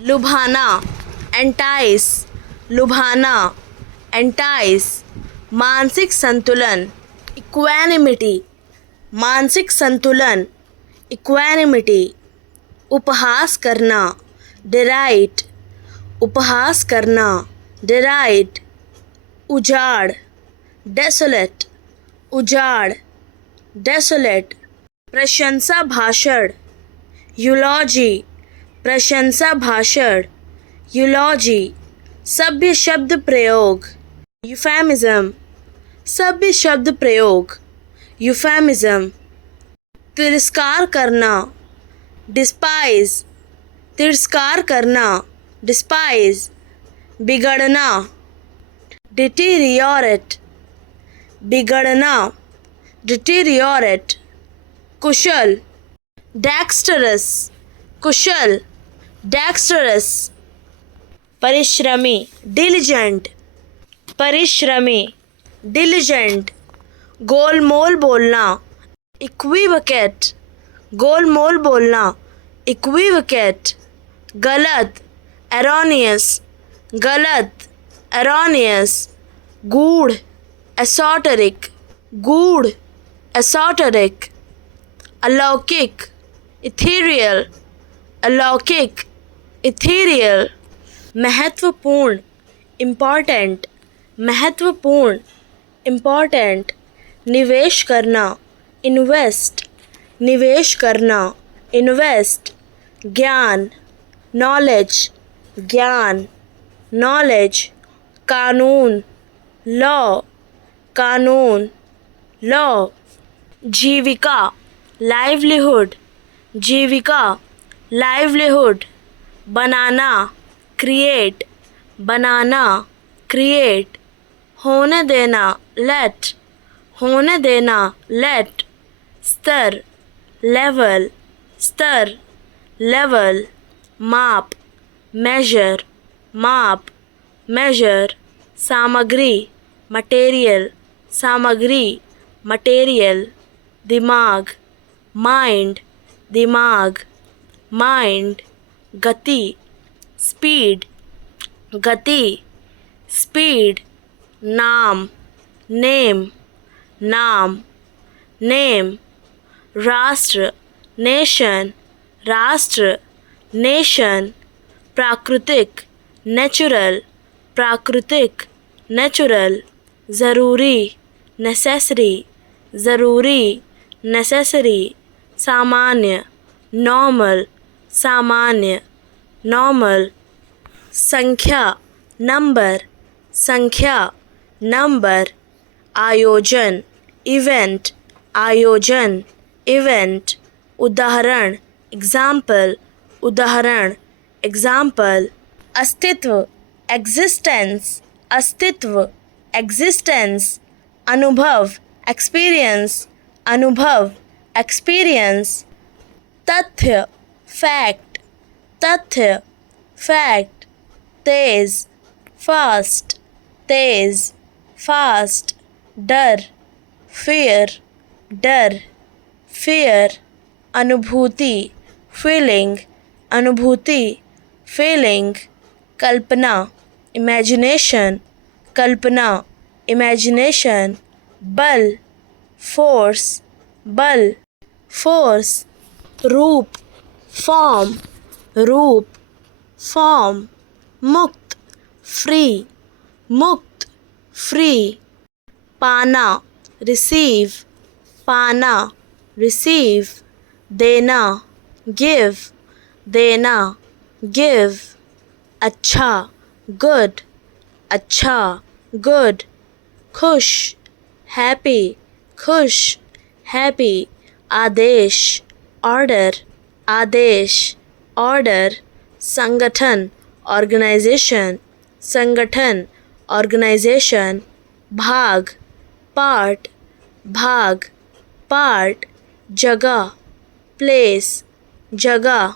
लुभाना, entice, लुभाना, entice, मानसिक संतुलन, equanimity, मानसिक संतुलन, इक्वेनिमिटी, उपहास करना, डिराइट, उपहास करना, डिराइट, उजाड़, डेसोलेट, उजाड़, डेसोलेट, प्रशंसा भाषण, यूलॉजी, प्रशंसा भाषण, यूलॉजी, सभ्य शब्द प्रयोग, यूफेमिज्म, सभ्य शब्द प्रयोग, यूफेमिज्म, तिरस्कार करना, डिस्पाइज, तिरस्कार करना, डिस्पाइज, बिगड़ना, डिटीरियोरेट, बिगड़ना, डिटीरियोरेट, कुशल, डेक्स्टरस, कुशल, डेक्स्टरस, परिश्रमी, डिलिजेंट, परिश्रमी, डिलिजेंट, गोलमोल बोलना, इक्विवोकेट, गोलमोल बोलना, इक्विवोकेट, गलत, एरोनियस, गलत, एरोनियस, गूढ़, एसोटेरिक, गूढ़, एसोटेरिक, अलौकिक, इथेरियल, अलौकिक, इथेरियल, महत्वपूर्ण, इम्पॉर्टेंट, महत्वपूर्ण, इम्पॉर्टेंट, निवेश करना, इन्वेस्ट, निवेश करना, इन्वेस्ट, ज्ञान, नॉलेज, ज्ञान, नॉलेज, कानून, लॉ, कानून, लॉ, जीविका, लाइवलीहुड, जीविका, लाइवलीहुड, बनाना, क्रिएट, बनाना, क्रिएट, होने देना, लेट, होने देना, लेट, स्तर, लेवल, स्तर, लेवल, माप, मेजर, माप, मेजर, सामग्री, मटेरियल, सामग्री, मटेरियल, दिमाग, माइंड, दिमाग, माइंड, गति, स्पीड, गति, स्पीड, नाम, नेम, नाम, नेम, राष्ट्र, नेशन, राष्ट्र, नेशन, प्राकृतिक, नेचुरल, प्राकृतिक, नेचुरल, ज़रूरी, नेसेसरी, ज़रूरी, नेसेसरी, सामान्य, नॉर्मल, सामान्य, नॉर्मल, संख्या, नंबर, संख्या, नंबर, आयोजन, इवेंट, आयोजन, इवेंट, उदाहरण, एग्जाम्पल, उदाहरण, एग्जाम्पल, अस्तित्व, एग्जिस्टेंस, अस्तित्व, एग्जिस्टेंस, अनुभव, एक्सपीरियंस, अनुभव, एक्सपीरियंस, तथ्य, फैक्ट, तथ्य, फैक्ट, तेज, फास्ट, तेज, फास्ट, डर, फियर, डर, फियर, अनुभूति, फीलिंग, अनुभूति, फीलिंग, कल्पना, इमेजिनेशन, कल्पना, इमेजिनेशन, बल, फोर्स, बल, फोर्स, रूप, फॉर्म, रूप, फॉर्म, मुक्त, फ्री, मुक्त, फ्री, पाना, रिसीव, पाना, रिसीव, देना, गिव, देना, गिव, अच्छा, गुड, अच्छा, गुड, खुश, हैप्पी, खुश, हैप्पी, आदेश, ऑर्डर, आदेश, ऑर्डर, संगठन, ऑर्गेनाइजेशन, संगठन, ऑर्गेनाइजेशन, भाग, पार्ट, भाग, पार्ट, जगह, प्लेस, जगह,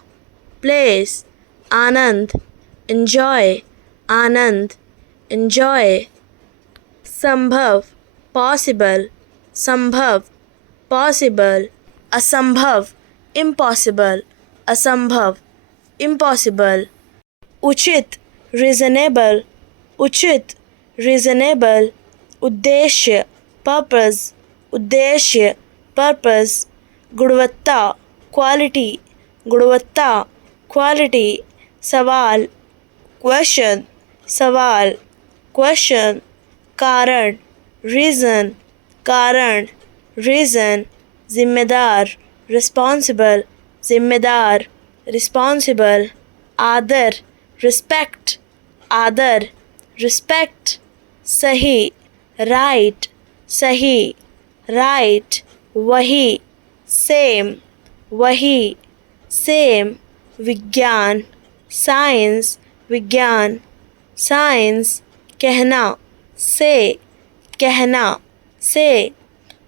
प्लेस, आनंद, enjoy, आनंद, enjoy, संभव, possible, संभव, possible, असंभव, impossible, असंभव, impossible, उचित reasonable, उचित reasonable, उद्देश्य purpose, उद्देश्य purpose, गुणवत्ता quality, गुणवत्ता quality, सवाल question, सवाल question, कारण reason, कारण reason, जिम्मेदार responsible, जिम्मेदार responsible, आदर respect, आदर respect, सही right, सही right, वही same, वही same, विज्ञान science, विज्ञान science, कहना say, कहना say,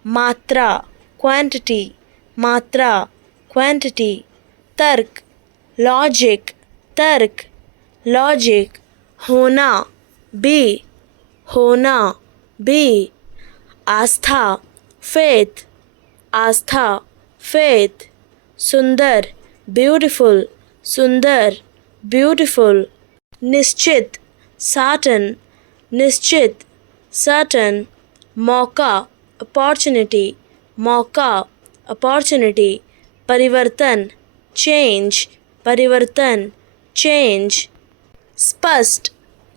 मात्रा quantity, मात्रा quantity, तर्क logic, तर्क logic, होना be, होना be, Aastha faith, Aastha faith, सुंदर beautiful, सुंदर beautiful, निश्चित certain, निश्चित certain, मौका opportunity, मौका opportunity, परिवर्तन change, परिवर्तन change, स्पष्ट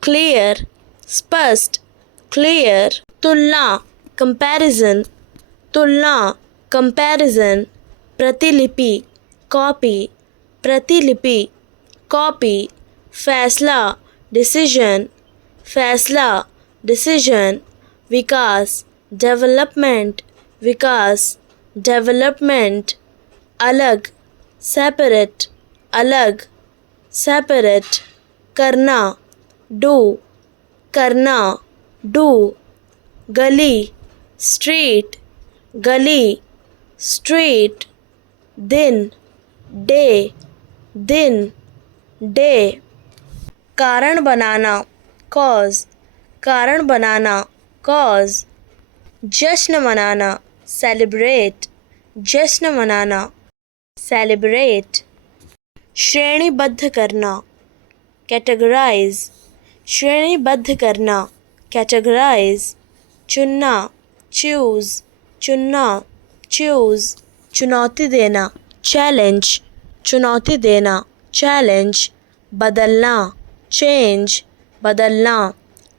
clear, स्पष्ट clear, तुलना comparison, तुलना comparison, प्रतिलिपि copy, प्रतिलिपि copy, फैसला decision, फैसला decision, विकास development, विकास development, अलग separate, अलग separate, करना do, करना do, गली street, गली street, दिन day, दिन day, कारण बनाना cause, कारण बनाना cause, जश्न मनाना celebrate, जश्न मनाना celebrate, श्रेणीबद्ध करना categorize, श्रेणीबद्ध करना categorize, चुनना choose, चुनना choose, चुनौती देना challenge, चुनौती देना challenge, बदलना change, बदलना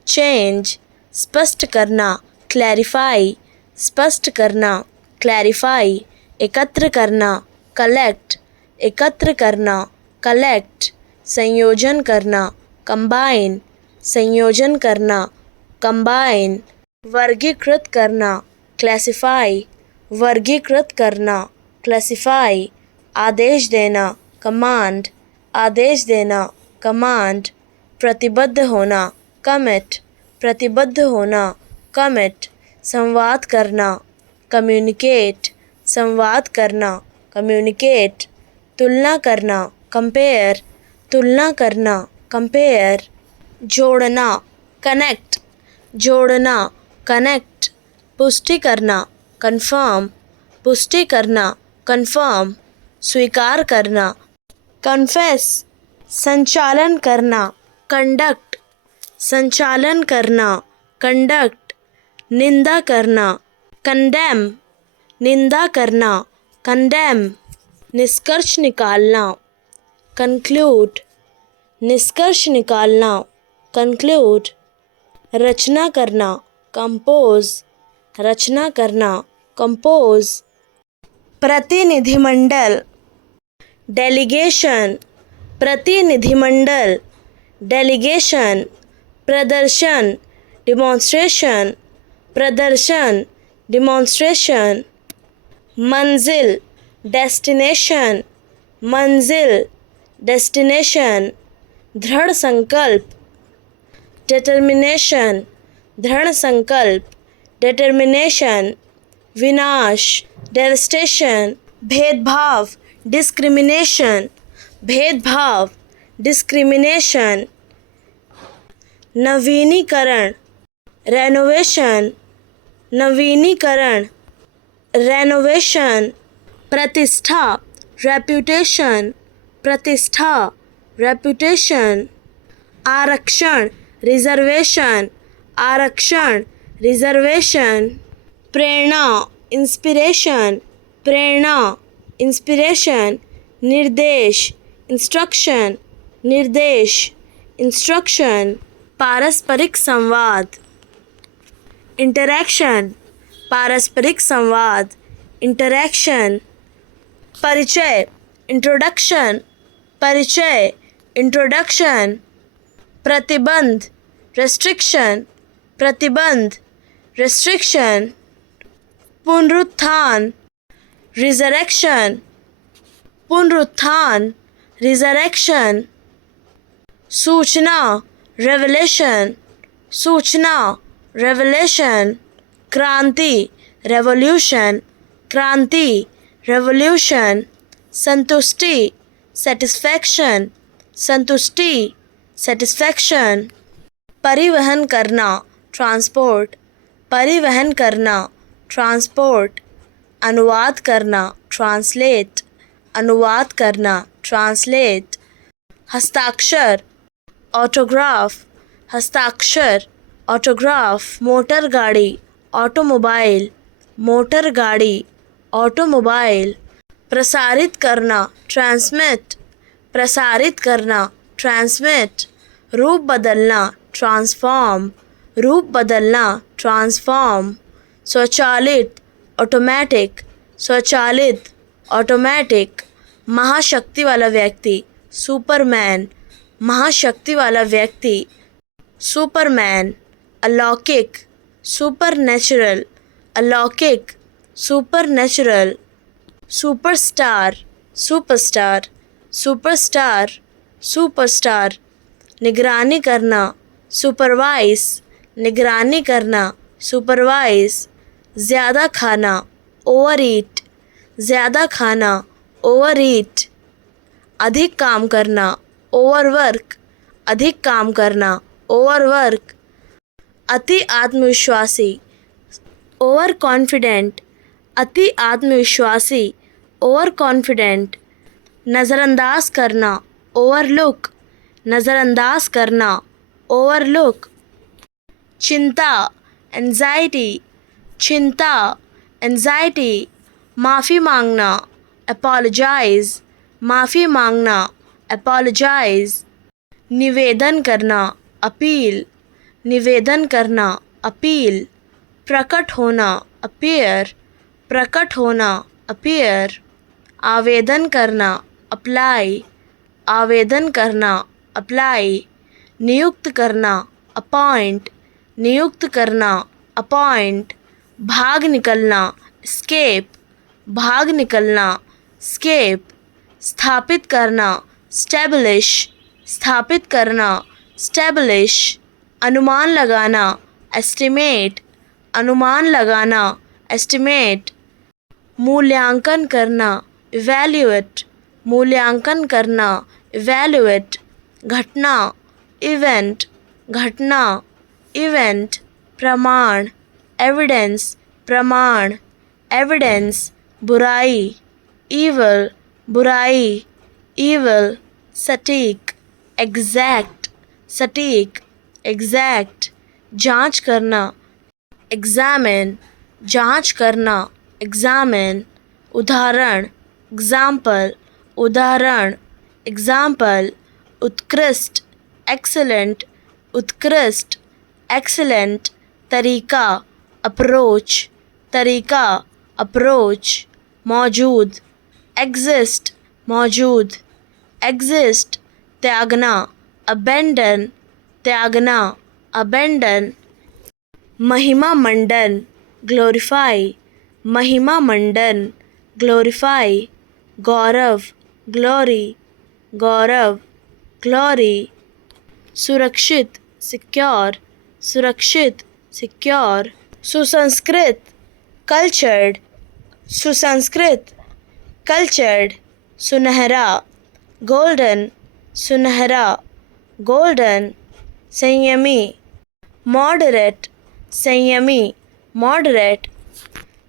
change, स्पष्ट करना clarify, स्पष्ट करना clarify, एकत्र करना collect, एकत्र करना collect, संयोजन करना combine, संयोजन करना combine, वर्गीकृत करना classify, वर्गीकृत करना classify, आदेश देना command, आदेश देना command, प्रतिबद्ध होना commit, प्रतिबद्ध होना commit, संवाद करना communicate, संवाद करना communicate, तुलना करना compare, तुलना करना compare, जोड़ना connect, जोड़ना connect, पुष्टि करना confirm, पुष्टि करना confirm, स्वीकार करना confess, संचालन करना conduct, संचालन करना conduct, निंदा करना condemn, निंदा करना condemn, निष्कर्ष निकालना conclude, निष्कर्ष निकालना conclude, रचना करना compose, रचना करना compose, प्रतिनिधिमंडल delegation, प्रतिनिधिमंडल delegation, प्रदर्शन demonstration, प्रदर्शन demonstration, मंजिल destination, मंजिल destination, दृढ़ संकल्प determination, दृढ़ संकल्प determination, विनाश devastation, भेदभाव discrimination, भेदभाव discrimination, नवीनीकरण renovation, नवीनीकरण renovation, प्रतिष्ठा reputation, प्रतिष्ठा reputation, आरक्षण रिजर्वेशन, आरक्षण रिजर्वेशन। प्रेरणा इंस्पिरेशन, प्रेरणा इंस्पिरेशन। निर्देश इंस्ट्रक्शन, निर्देश इंस्ट्रक्शन। पारस्परिक संवाद इंटरैक्शन, पारस्परिक संवाद इंटरैक्शन। परिचय इंट्रोडक्शन, परिचय इंट्रोडक्शन। प्रतिबंध रेस्ट्रिक्शन, प्रतिबंध रेस्ट्रिक्शन। पुनरुत्थान रिजरेक्शन, पुनरुत्थान रिजरेक्शन। सूचना रेवलेशन, सूचना रेवलेशन। क्रांति रेवोल्यूशन, क्रांति रेवोल्यूशन। संतुष्टि सेटिस्फैक्शन, संतुष्टि सेटिस्फैक्शन। परिवहन करना ट्रांसपोर्ट, परिवहन करना ट्रांसपोर्ट। अनुवाद करना ट्रांसलेट, अनुवाद करना ट्रांसलेट। हस्ताक्षर ऑटोग्राफ, हस्ताक्षर ऑटोग्राफ। मोटर गाड़ी ऑटोमोबाइल, मोटर गाड़ी ऑटोमोबाइल। प्रसारित करना ट्रांसमिट, प्रसारित करना ट्रांसमिट। रूप बदलना ट्रांसफॉर्म, रूप बदलना ट्रांसफॉर्म। स्वचालित ऑटोमेटिक, स्वचालित ऑटोमेटिक। महाशक्ति वाला व्यक्ति सुपरमैन, महाशक्ति वाला व्यक्ति सुपरमैन। अलौकिक सुपरनेचुरल, अलौकिक supernatural. Superstar superstar, superstar superstar. निगरानी करना सुपरवाइज, निगरानी करना सुपरवाइज। ज़्यादा खाना ओवर ईट, ज़्यादा खाना ओवर ईट। अधिक काम करना ओवरवर्क, अधिक काम करना ओवरवर्क। अति आत्मविश्वासी ओवर कॉन्फिडेंट, अति आत्मविश्वासी ओवर कॉन्फिडेंट। नज़रअंदाज करना ओवरलुक, नज़रअंदाज करना ओवरलुक। चिंता एंजाइटी, चिंता एंजाइटी। माफ़ी मांगना अपोलोजाइज, माफ़ी मांगना अपोलोजाइज। निवेदन करना अपील, निवेदन करना अपील। प्रकट होना अपीयर, प्रकट होना अपीयर। आवेदन करना अप्लाई, आवेदन करना अप्लाई। नियुक्त करना अपॉइंट, नियुक्त करना अपॉइंट। भाग निकलना स्केप, भाग निकलना स्केप। स्थापित करना स्टैब्लिश, स्थापित करना स्टैब्लिश। अनुमान लगाना एस्टिमेट, अनुमान लगाना एस्टिमेट। मूल्यांकन करना इवैल्यूएट, मूल्यांकन करना इवैल्यूएट। घटना इवेंट, घटना इवेंट। प्रमाण एविडेंस, प्रमाण एविडेंस। बुराई evil, बुराई evil। सटीक एग्जैक्ट, सटीक एग्जैक्ट। जांच करना एग्जामिन, जांच करना एग्जामिन। उदाहरण एग्जाम्पल, उदाहरण एग्जाम्पल। उत्कृष्ट एक्सीलेंट, उत्कृष्ट एक्सीलेंट। तरीका अप्रोच, तरीका अप्रोच। मौजूद एग्जिस्ट, मौजूद एग्जिस्ट। त्यागना अबेंडन, त्यागना अबेंडन। महिमा मंडन ग्लोरीफाई, महिमा मंडन ग्लोरीफाई। गौरव ग्लोरी, गौरव ग्लोरी। सुरक्षित सिक्योर, सुरक्षित सिक्योर। सुसंस्कृत कल्चर्ड, सुसंस्कृत कल्चर्ड। सुनहरा गोल्डन, सुनहरा गोल्डन। संयमी मॉडरेट, संयमी मॉडरेट।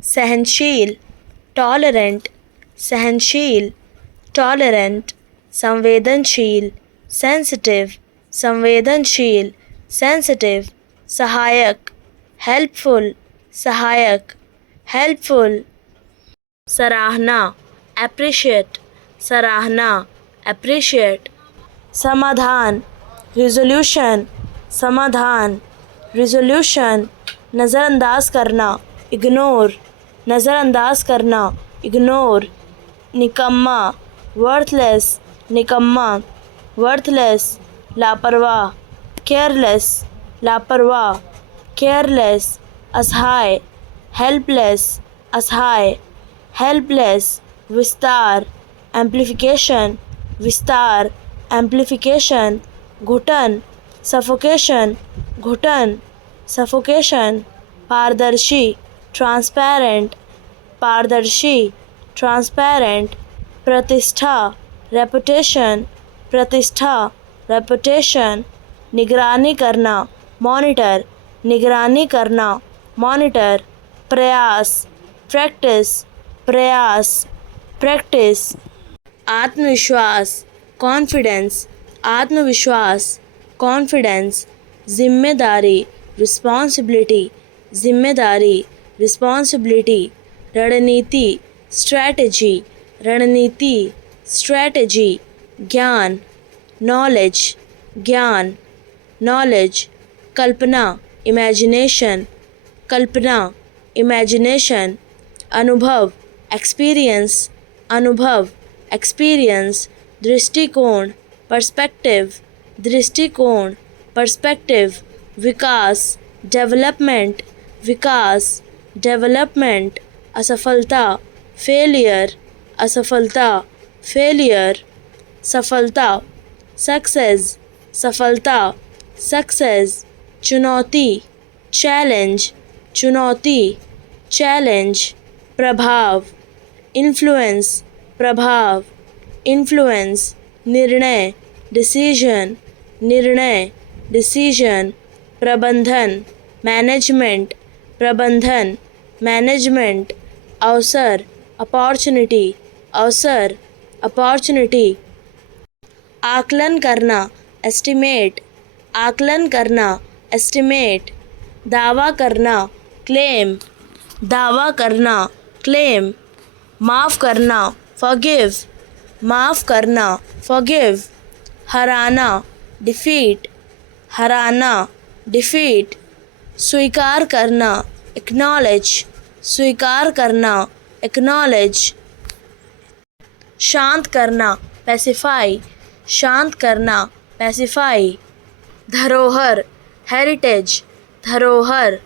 सहनशील टॉलरेंट, सहनशील टॉलरेंट। संवेदनशील सेंसिटिव, संवेदनशील, सेंसिटिव, सहायक, हेल्पफुल, सहायक, हेल्पफुल, सराहना, एप्रिशिएट, सराहना, एप्रिशिएट, समाधान, रिजोल्यूशन, समाधान, रिजोल्यूशन, नज़रअंदाज करना, इग्नोर, नज़रअंदाज करना, इग्नोर, निकम्मा, वर्थलेस, निकम्मा, वर्थलेस, लापरवाह, केयरलेस, लापरवाह, केयरलेस, असहाय, हेल्पलेस, असहाय, हेल्पलेस, विस्तार, एम्प्लीफिकेशन, विस्तार, एम्प्लीफिकेशन, घुटन, सफोकेशन, घुटन, सफोकेशन, पारदर्शी, ट्रांसपेरेंट, पारदर्शी, ट्रांसपेरेंट, प्रतिष्ठा, रेपुटेशन, प्रतिष्ठा, रेपुटेशन, निगरानी करना, मॉनिटर, निगरानी करना, मॉनिटर, प्रयास, प्रैक्टिस, प्रयास, प्रैक्टिस, आत्मविश्वास, कॉन्फिडेंस, आत्मविश्वास, कॉन्फिडेंस, जिम्मेदारी, रिस्पॉन्सिबिलिटी, जिम्मेदारी, रिस्पॉन्सिबिलिटी, रणनीति, स्ट्रैटेजी, रणनीति, स्ट्रैटेजी, ज्ञान, नॉलेज, ज्ञान, नॉलेज, कल्पना, इमेजिनेशन, कल्पना, इमेजिनेशन, अनुभव, एक्सपीरियंस, अनुभव, एक्सपीरियंस, दृष्टिकोण, पर्सपेक्टिव, दृष्टिकोण, पर्सपेक्टिव, विकास, डेवलपमेंट, विकास, डेवलपमेंट, असफलता, फेलियर, असफलता, फेलियर, सफलता, सक्सेस, सफलता, सक्सेस, चुनौती, चैलेंज, चुनौती, चैलेंज, प्रभाव, इन्फ्लुएंस, प्रभाव, इन्फ्लुएंस, निर्णय, डिसीजन, निर्णय, डिसीजन, प्रबंधन, मैनेजमेंट, प्रबंधन, मैनेजमेंट, अवसर, अपॉर्चुनिटी, अवसर, अपॉर्चुनिटी, आकलन करना, एस्टिमेट, आकलन करना, एस्टिमेट, दावा करना, क्लेम, दावा करना, क्लेम, माफ़ करना, फॉरगिव, माफ़ करना, फॉरगिव, हराना, डिफीट, हराना, डिफीट, स्वीकार करना, एक्नॉलेज, स्वीकार करना, एक्नॉलेज, शांत करना, पैसिफाई, शांत करना, पैसिफाई, धरोहर, हेरिटेज, धरोहर,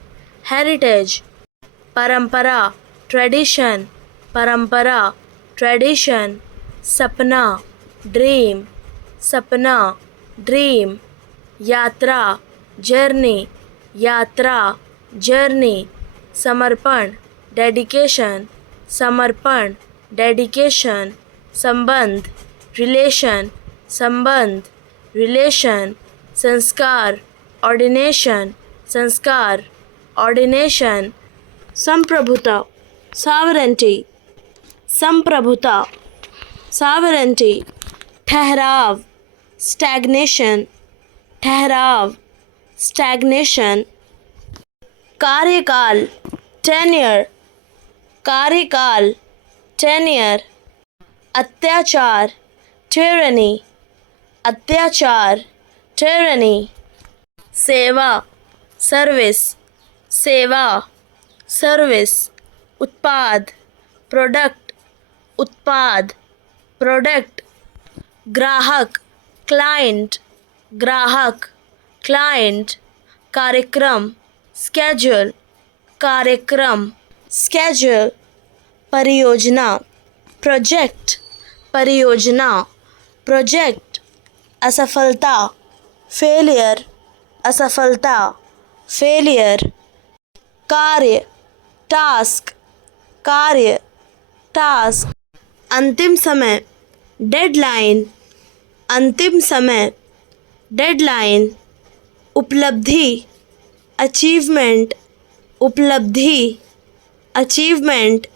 हेरिटेज, परंपरा, ट्रेडिशन, परंपरा, ट्रेडिशन, सपना, ड्रीम, सपना, ड्रीम, यात्रा, जर्नी, यात्रा, जर्नी, समर्पण, डेडिकेशन, समर्पण, डेडिकेशन, संबंध, रिलेशन, संबंध, रिलेशन, संस्कार, ऑर्डिनेशन, संस्कार, ऑर्डिनेशन, संप्रभुता, सॉवरेंटी, संप्रभुता, सॉवरेंटी, ठहराव, स्टैग्नेशन, ठहराव, स्टैग्नेशन, कार्यकाल, टेन्योर, कार्यकाल, टेन्योर, अत्याचार, tyranny, अत्याचार, tyranny, सेवा, सर्विस, सेवा, सर्विस, उत्पाद, प्रोडक्ट, उत्पाद, प्रोडक्ट, ग्राहक, क्लाइंट, ग्राहक, क्लाइंट, कार्यक्रम, स्केड्यूल, कार्यक्रम, स्केड्यूल, परियोजना, प्रोजेक्ट, परियोजना, प्रोजेक्ट, असफलता, फेलियर, असफलता, फेलियर, कार्य, टास्क, कार्य, टास्क, अंतिम समय, डेडलाइन, अंतिम समय, डेडलाइन, उपलब्धि, अचीवमेंट, उपलब्धि, अचीवमेंट,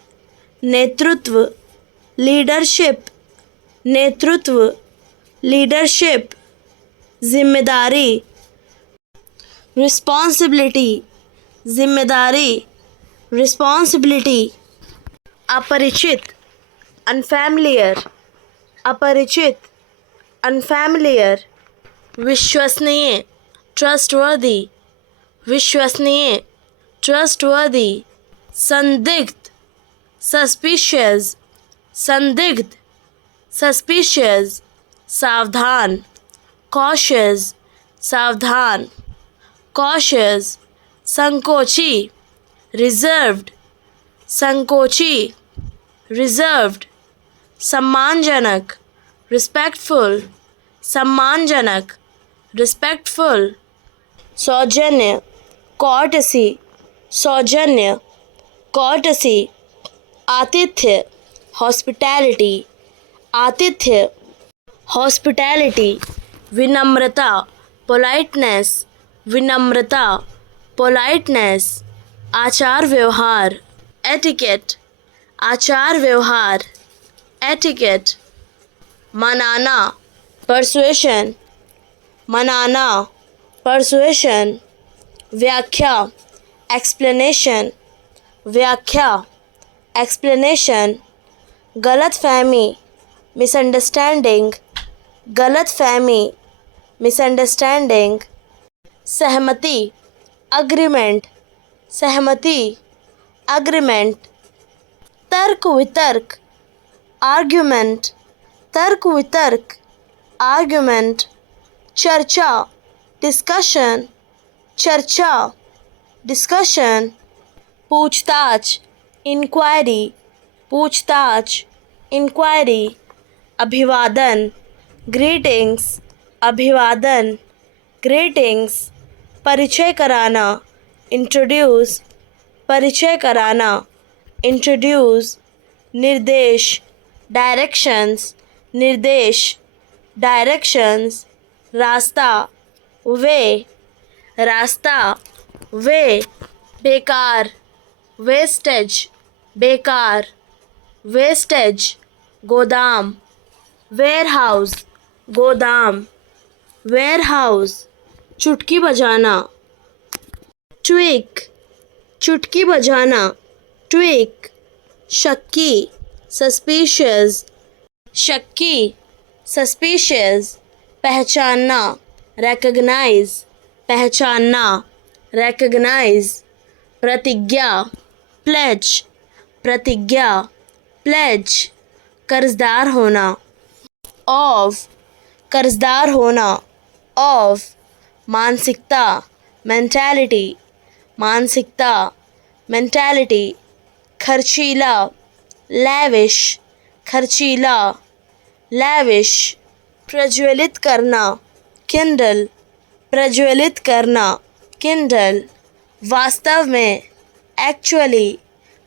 नेतृत्व, लीडरशिप, नेतृत्व, लीडरशिप, जिम्मेदारी, रिस्पॉन्सिबिलिटी, जिम्मेदारी, रिस्पॉन्सिबिलिटी। अपरिचित, अनफैमिलियर, अपरिचित, अनफैमिलियर। विश्वसनीय, ट्रस्टवर्दी, विश्वसनीय, ट्रस्टवर्दी। संदिग्ध, सस्पिशियस, संदिग्ध, सस्पिशियस। सावधान, कॉशियस, सावधान, कॉशियस। संकोची, रिजर्व्ड, संकोची, रिजर्व्ड। सम्मानजनक, रिस्पेक्टफुल, सम्मानजनक, रिस्पेक्टफुल। सौजन्य, कॉर्टसी, सौजन्य, कॉर्टसी। आतिथ्य, हॉस्पिटैलिटी, आतिथ्य, हॉस्पिटैलिटी। विनम्रता, पोलाइटनेस, विनम्रता, पोलाइटनेस। आचार व्यवहार, एटिकेट, आचार व्यवहार, एटिकेट। मनाना, परसुएशन, मनाना, परसुएशन। व्याख्या, एक्सप्लेनेशन, व्याख्या, एक्सप्लेनेशन। गलतफहमी, मिसअंडरस्टैंडिंग, गलतफहमी, मिसअंडरस्टैंडिंग। सहमति, अग्रीमेंट, सहमति, अग्रीमेंट। तर्क वितर्क, आर्ग्यूमेंट, तर्क वितर्क, आर्ग्यूमेंट। चर्चा, डिस्कशन, चर्चा, डिस्कशन। पूछताछ, इंक्वायरी, पूछताछ, इंक्वायरी। अभिवादन, ग्रीटिंग्स, अभिवादन, ग्रीटिंग्स। परिचय कराना, इंट्रोड्यूस, परिचय कराना, इंट्रोड्यूस। निर्देश, डायरेक्शंस, निर्देश, डायरेक्शंस। रास्ता, वे, रास्ता, वे। बेकार, वेस्टेज, बेकार, वेस्टेज। गोदाम, वेयरहाउस, गोदाम, वेयरहाउस। चुटकी बजाना, ट्विक, चुटकी बजाना, ट्विक। शक्की, सस्पिशियस, शक्की, सस्पिशियस। पहचानना, रिकॉग्नाइज, पहचानना, रिकॉग्नाइज। प्रतिज्ञा, प्लेज, प्रतिज्ञा, प्लेज। कर्जदार होना, ऑफ, कर्जदार होना, ऑफ। मानसिकता, मेंटालिटी, मानसिकता, मेंटालिटी। खर्चीला, लैविश, खर्चीला, लैविश। प्रज्वलित करना, किंडल, प्रज्वलित करना, किंडल। वास्तव में, एक्चुअली,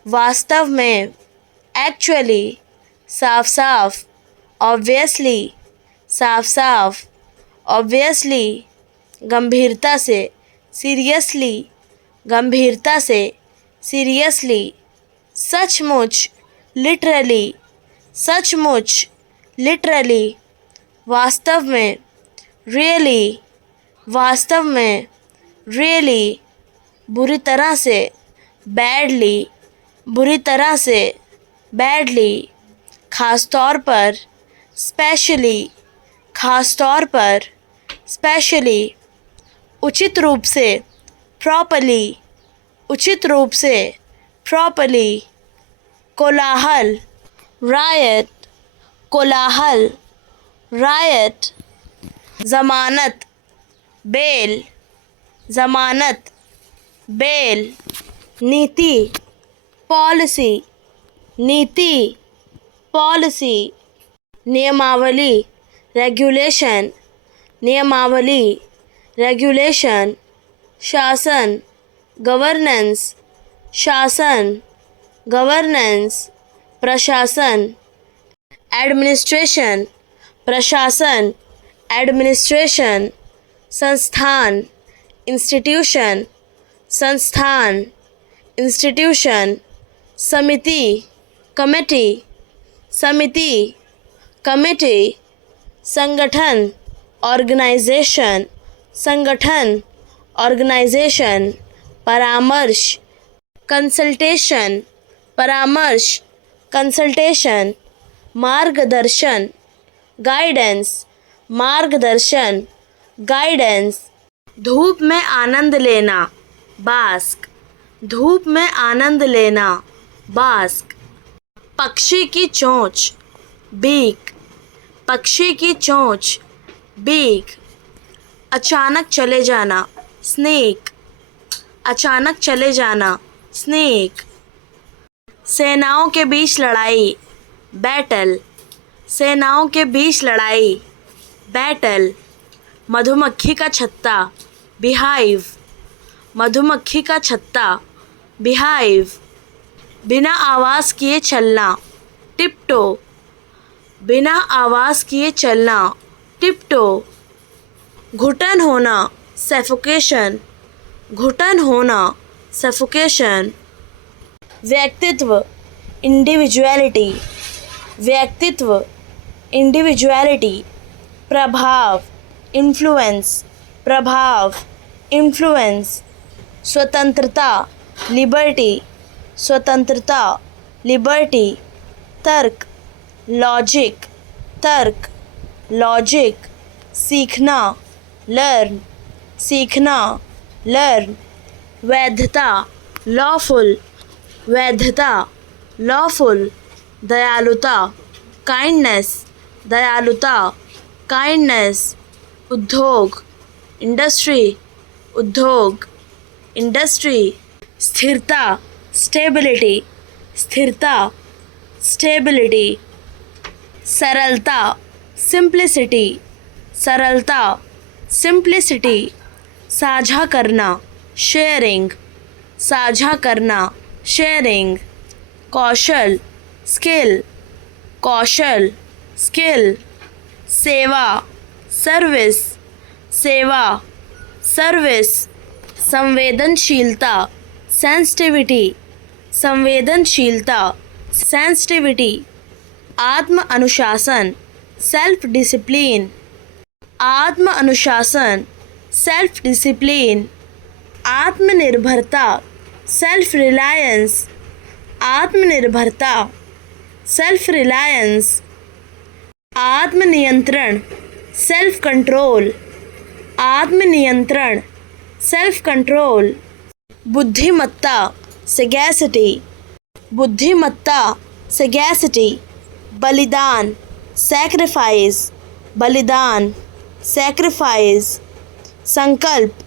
वास्तव में, एक्चुअली। साफ साफ, ऑब्वियसली, साफ साफ, ऑब्वियसली। गंभीरता से, सीरियसली, गंभीरता से, सीरियसली। सचमुच, लिटरली, सचमुच, लिटरली। वास्तव में, रियली, वास्तव में, रियली। बुरी तरह से, बैडली, बुरी तरह से, बैडली। खास तौर पर, स्पेशली, खास तौर पर, स्पेशली। उचित रूप से, प्रॉपर्ली, उचित रूप से, प्रॉपर्ली। कोलाहल, रायट, कोलाहल, रायट। ज़मानत, बेल, ज़मानत, बेल। नीति, पॉलिसी, नीति, पॉलिसी। नियमावली, रेगुलेशन, नियमावली, रेगुलेशन। शासन, गवर्नेंस, शासन, गवर्नेंस। प्रशासन, एडमिनिस्ट्रेशन, प्रशासन, एडमिनिस्ट्रेशन। संस्थान, इंस्टीट्यूशन, संस्थान, इंस्टीट्यूशन। समिति, कमेटी, समिति, कमेटी। संगठन, ऑर्गेनाइजेशन, संगठन, ऑर्गेनाइजेशन, परामर्श, कंसल्टेशन, परामर्श, कंसल्टेशन, मार्गदर्शन, गाइडेंस, मार्गदर्शन, गाइडेंस, धूप में आनंद लेना, बास्क, धूप में आनंद लेना, बास्क, पक्षी की चोंच, बीक, पक्षी की चोंच, बीक, अचानक चले जाना, स्नेक, अचानक चले जाना, स्नेक, सेनाओं के बीच लड़ाई, बैटल, सेनाओं के बीच लड़ाई, बैटल, मधुमक्खी का छत्ता, बिहाइव, मधुमक्खी का छत्ता, बिहाइव, बिना आवाज़ किए चलना, टिपटो, बिना आवाज़ किए चलना, टिपटो, घुटन होना, सफोकेशन, घुटन होना, सफोकेशन, व्यक्तित्व, इंडिविजुअलिटी, व्यक्तित्व, इंडिविजुअलिटी, प्रभाव, इन्फ्लुएंस, प्रभाव, इन्फ्लुएंस, स्वतंत्रता, लिबर्टी, स्वतंत्रता, लिबर्टी, तर्क, लॉजिक, तर्क, लॉजिक, सीखना, लर्न, सीखना, लर्न, वैधता, लॉफुल, वैधता, लॉफुल, दयालुता, काइंडनेस, दयालुता, काइंडनेस, उद्योग, इंडस्ट्री, उद्योग, इंडस्ट्री, स्थिरता, स्टेबिलिटी, स्थिरता, स्टेबिलिटी, सरलता, सिंप्लिसिटी, सरलता, सिंप्लिसिटी, साझा करना, शेयरिंग, साझा करना, शेयरिंग, कौशल, स्किल, कौशल, स्किल, सेवा, सर्विस, सेवा, सर्विस, संवेदनशीलता, सेंसिटिविटी, संवेदनशीलता, सेंसिटिविटी, आत्म अनुशासन, सेल्फ डिसिप्लिन, आत्म अनुशासन, सेल्फ डिसिप्लिन, आत्मनिर्भरता, सेल्फ रिलायंस, आत्मनिर्भरता, सेल्फ रिलायंस, आत्मनियंत्रण, सेल्फ कंट्रोल, आत्मनियंत्रण, सेल्फ कंट्रोल, बुद्धिमत्ता, सगैसिटी, बुद्धिमत्ता, सगैसिटी, बलिदान, सैक्रिफाइस, बलिदान, सैक्रिफाइस, संकल्प,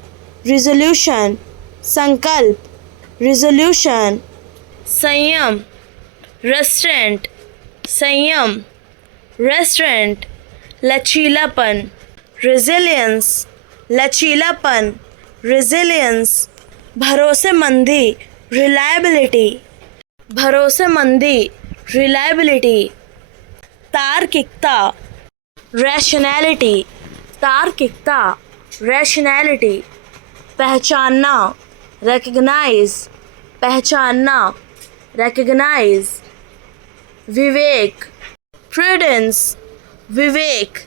रिजोल्यूशन, संकल्प, रिजोल्यूशन, संयम, रेस्ट्रेंट, संयम, रेस्ट्रेंट, लचीलापन, रेजिलियंस, लचीलापन, रेजिलियंस, भरोसेमंदी, रिलायबिलिटी, भरोसेमंदी, रिलायबिलिटी, तार्किकता, रैशनैलिटी, तार्किकता, रैशनैलिटी, पहचानना, रिकग्नाइज, पहचानना, रिकग्नाइज, विवेक, प्रूडेंस, विवेक,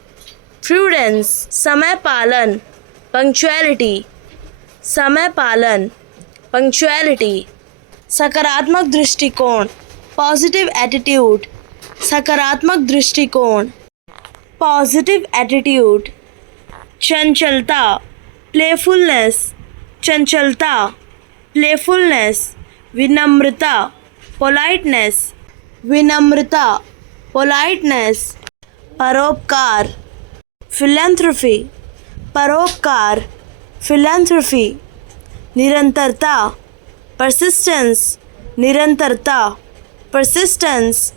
प्रूडेंस, समय पालन, पंक्चुअलिटी, समय पालन, पंक्चुअलिटी, सकारात्मक दृष्टिकोण, पॉजिटिव एटीट्यूड, सकारात्मक दृष्टिकोण, पॉजिटिव एटीट्यूड, चंचलता, प्लेफुलनेस, चंचलता, प्लेफुलनेस, विनम्रता, पोलाइटनेस, विनम्रता, पोलाइटनेस, परोपकार, फिलैंथ्रोपी, परोपकार, फिलैंथ्रोपी, निरंतरता, परसिस्टेंस, निरंतरता, परसिस्टेंस,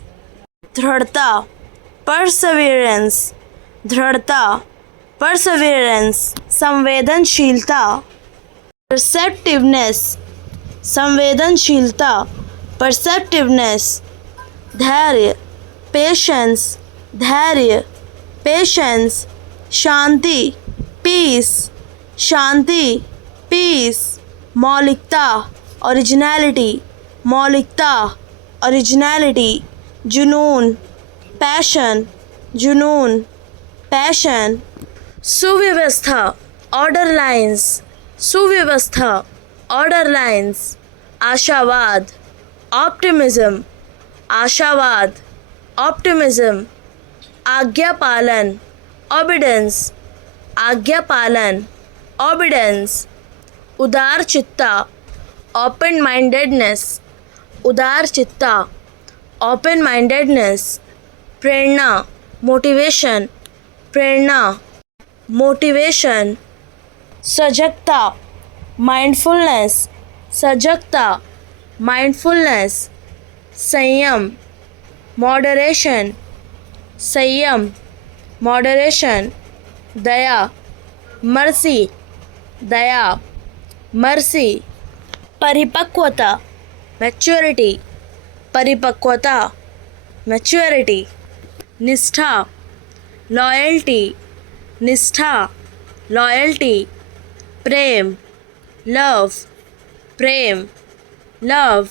दृढ़ता, परसेवरेंस, दृढ़ता, परसेवरेंस, संवेदनशीलता, परसेप्टिवनेस, संवेदनशीलता, परसेप्टिवनेस, धैर्य, पेशेंस, धैर्य, पेशेंस, शांति, पीस, शांति, पीस, मौलिकता, ओरिजिनलिटी, मौलिकता, ओरिजिनलिटी, जुनून, पैशन, जुनून, पैशन, सुव्यवस्था, ऑर्डर लाइन्स, सुव्यवस्था, ऑर्डर लाइन्स. आशावाद, ऑप्टिमिज्म, आशावाद, ऑप्टिमिज्म. आज्ञा पालन, ऑबिडेंस, आज्ञा पालन, ऑबिडेंस. उदार चित्ता, ओपन माइंडेडनेस, उदार चित्ता, ओपन माइंडेडनेस. प्रेरणा, मोटिवेशन, प्रेरणा, मोटिवेशन. सजगता, माइंडफुलनेस, सजगता, माइंडफुलनेस. संयम, मॉडरेशन, संयम, मॉडरेशन. दया, मर्सी, दया, मर्सी. परिपक्वता, मैच्योरिटी, परिपक्वता, मैच्योरिटी. निष्ठा, लॉयल्टी, निष्ठा, लॉयल्टी. प्रेम, लव, प्रेम, लव.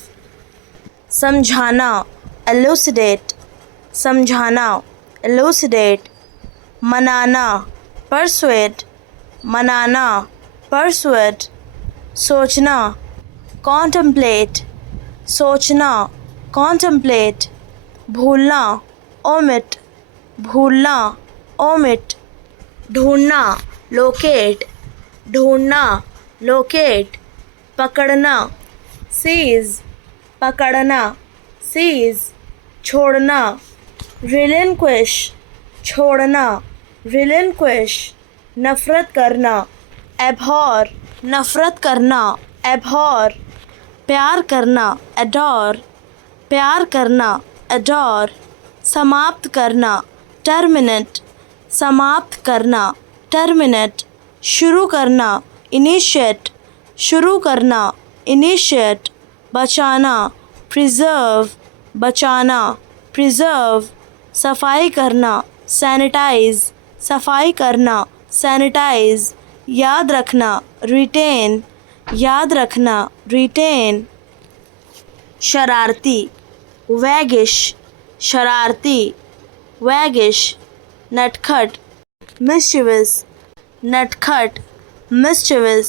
समझाना, एलुसिडेट, समझाना, एलुसिडेट. मनाना, परसुएड, मनाना, परसुएड. सोचना, कॉन्टम्पलेट, सोचना, कॉन्टम्पलेट. भूलना, ओमिट, भूलना, ओमिट. ढूंढना, लोकेट, ढूंढना, लोकेट. पकड़ना, सीज, पकड़ना, सीज. छोड़ना, रिलिंक्विश, छोड़ना, रिलिंक्विश. नफरत करना, एबहॉर, नफरत करना, एबहॉर. प्यार करना, एडोर, प्यार करना, एडोर. समाप्त करना, टर्मिनेट, समाप्त करना, टर्मिनेट. शुरू करना, इनिशिएट, शुरू करना, इनिशिएट. बचाना, प्रिजर्व, बचाना, प्रिजर्व. सफाई करना, सैनिटाइज, सफाई करना, सैनिटाइज. याद रखना, रिटेन, याद रखना, रिटेन. शरारती, वैगिश, शरारती, वैगिश. नटखट, मिस्chievous, नटखट, मिस्chievous.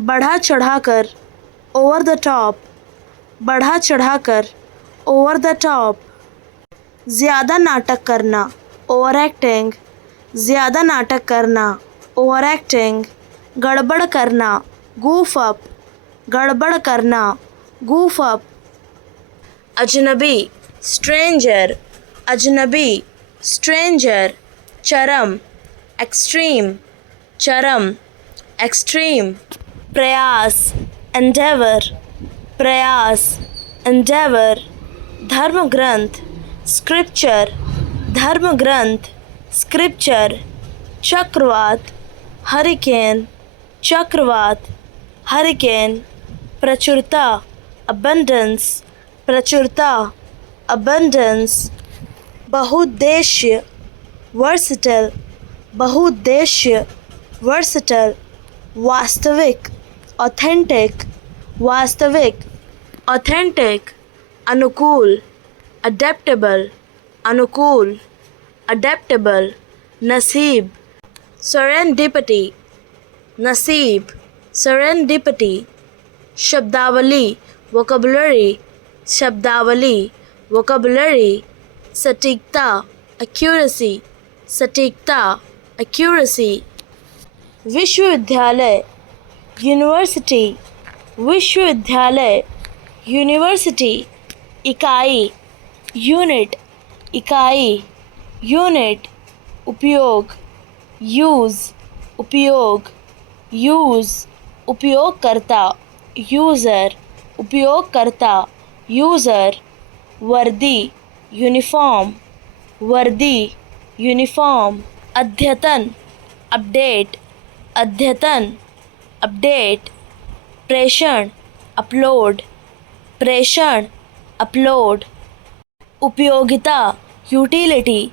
बढ़ा चढ़ाकर, ओवर द टॉप, बढ़ा चढ़ाकर, ओवर द टॉप. ज़्यादा नाटक करना, ओवर एक्टिंग, ज़्यादा नाटक करना, ओवर एक्टिंग. गड़बड़ करना, गूफ अप, गड़बड़ करना, गूफ अप. अजनबी, स्ट्रेंजर, अजनबी, स्ट्रेंजर. चरम, एक्सट्रीम, चरम, एक्सट्रीम. प्रयास, एंडेवर, प्रयास, एंडेवर. धर्म ग्रंथ, स्क्रिप्चर, धर्म ग्रंथ, स्क्रिप्चर. चक्रवात, हरिकेन, चक्रवात, हरिकेन. प्रचुरता, अबंडेंस, प्रचुरता, अबंडेंस. बहुउद्देश्य, versatile, बहुउद्देश्य, versatile. वास्तविक, ऑथेंटिक, वास्तविक, ऑथेंटिक. अनुकूल, अडेप्टेबल, अनुकूल, अडेप्टेबल. नसीब, सेरेंडिपिटी, नसीब, सेरेंडिपिटी. शब्दावली, वोकैबुलरी, शब्दावली, वोकैबुलरी. सटीकता, एक्यूरेसी, सटीकता, एक्यूरेसी. विश्वविद्यालय, यूनिवर्सिटी, विश्वविद्यालय, यूनिवर्सिटी. इकाई, यूनिट, इकाई, यूनिट. उपयोग, यूज़, उपयोग, यूज़. उपयोगकर्ता, यूज़र, उपयोगकर्ता, यूज़र. वर्दी, यूनिफॉर्म, वर्दी, यूनिफॉर्म. अद्यतन, अपडेट, अद्यतन, अपडेट. प्रेषण, अपलोड, प्रेषण, अपलोड. उपयोगिता, यूटिलिटी,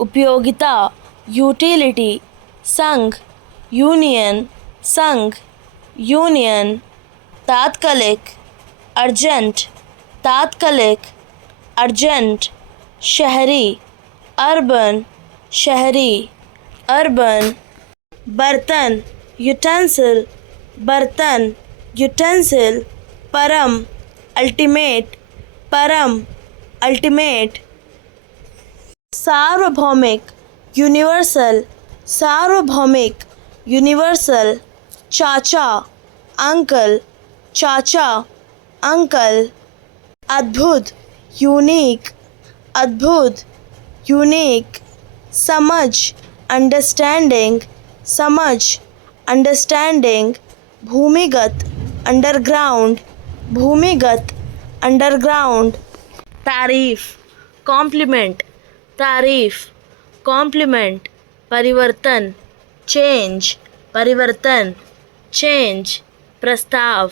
उपयोगिता, यूटिलिटी. संघ, यूनियन, संघ, यूनियन. तात्कालिक, अर्जेंट, तात्कालिक, अर्जेंट. शहरी, अर्बन, शहरी. urban, बर्तन utensil, बर्तन utensil, परम ultimate, परम ultimate, सार्वभौमिक यूनिवर्सल, सार्वभौमिक यूनिवर्सल, चाचा अंकल, चाचा अंकल, अद्भुत यूनिक, अद्भुत यूनिक, समझ अंडरस्टैंडिंग, समझ अंडरस्टैंडिंग, भूमिगत अंडरग्राउंड, भूमिगत अंडरग्राउंड, तारीफ कॉम्प्लीमेंट, तारीफ कॉम्प्लीमेंट, परिवर्तन चेंज, परिवर्तन चेंज, प्रस्ताव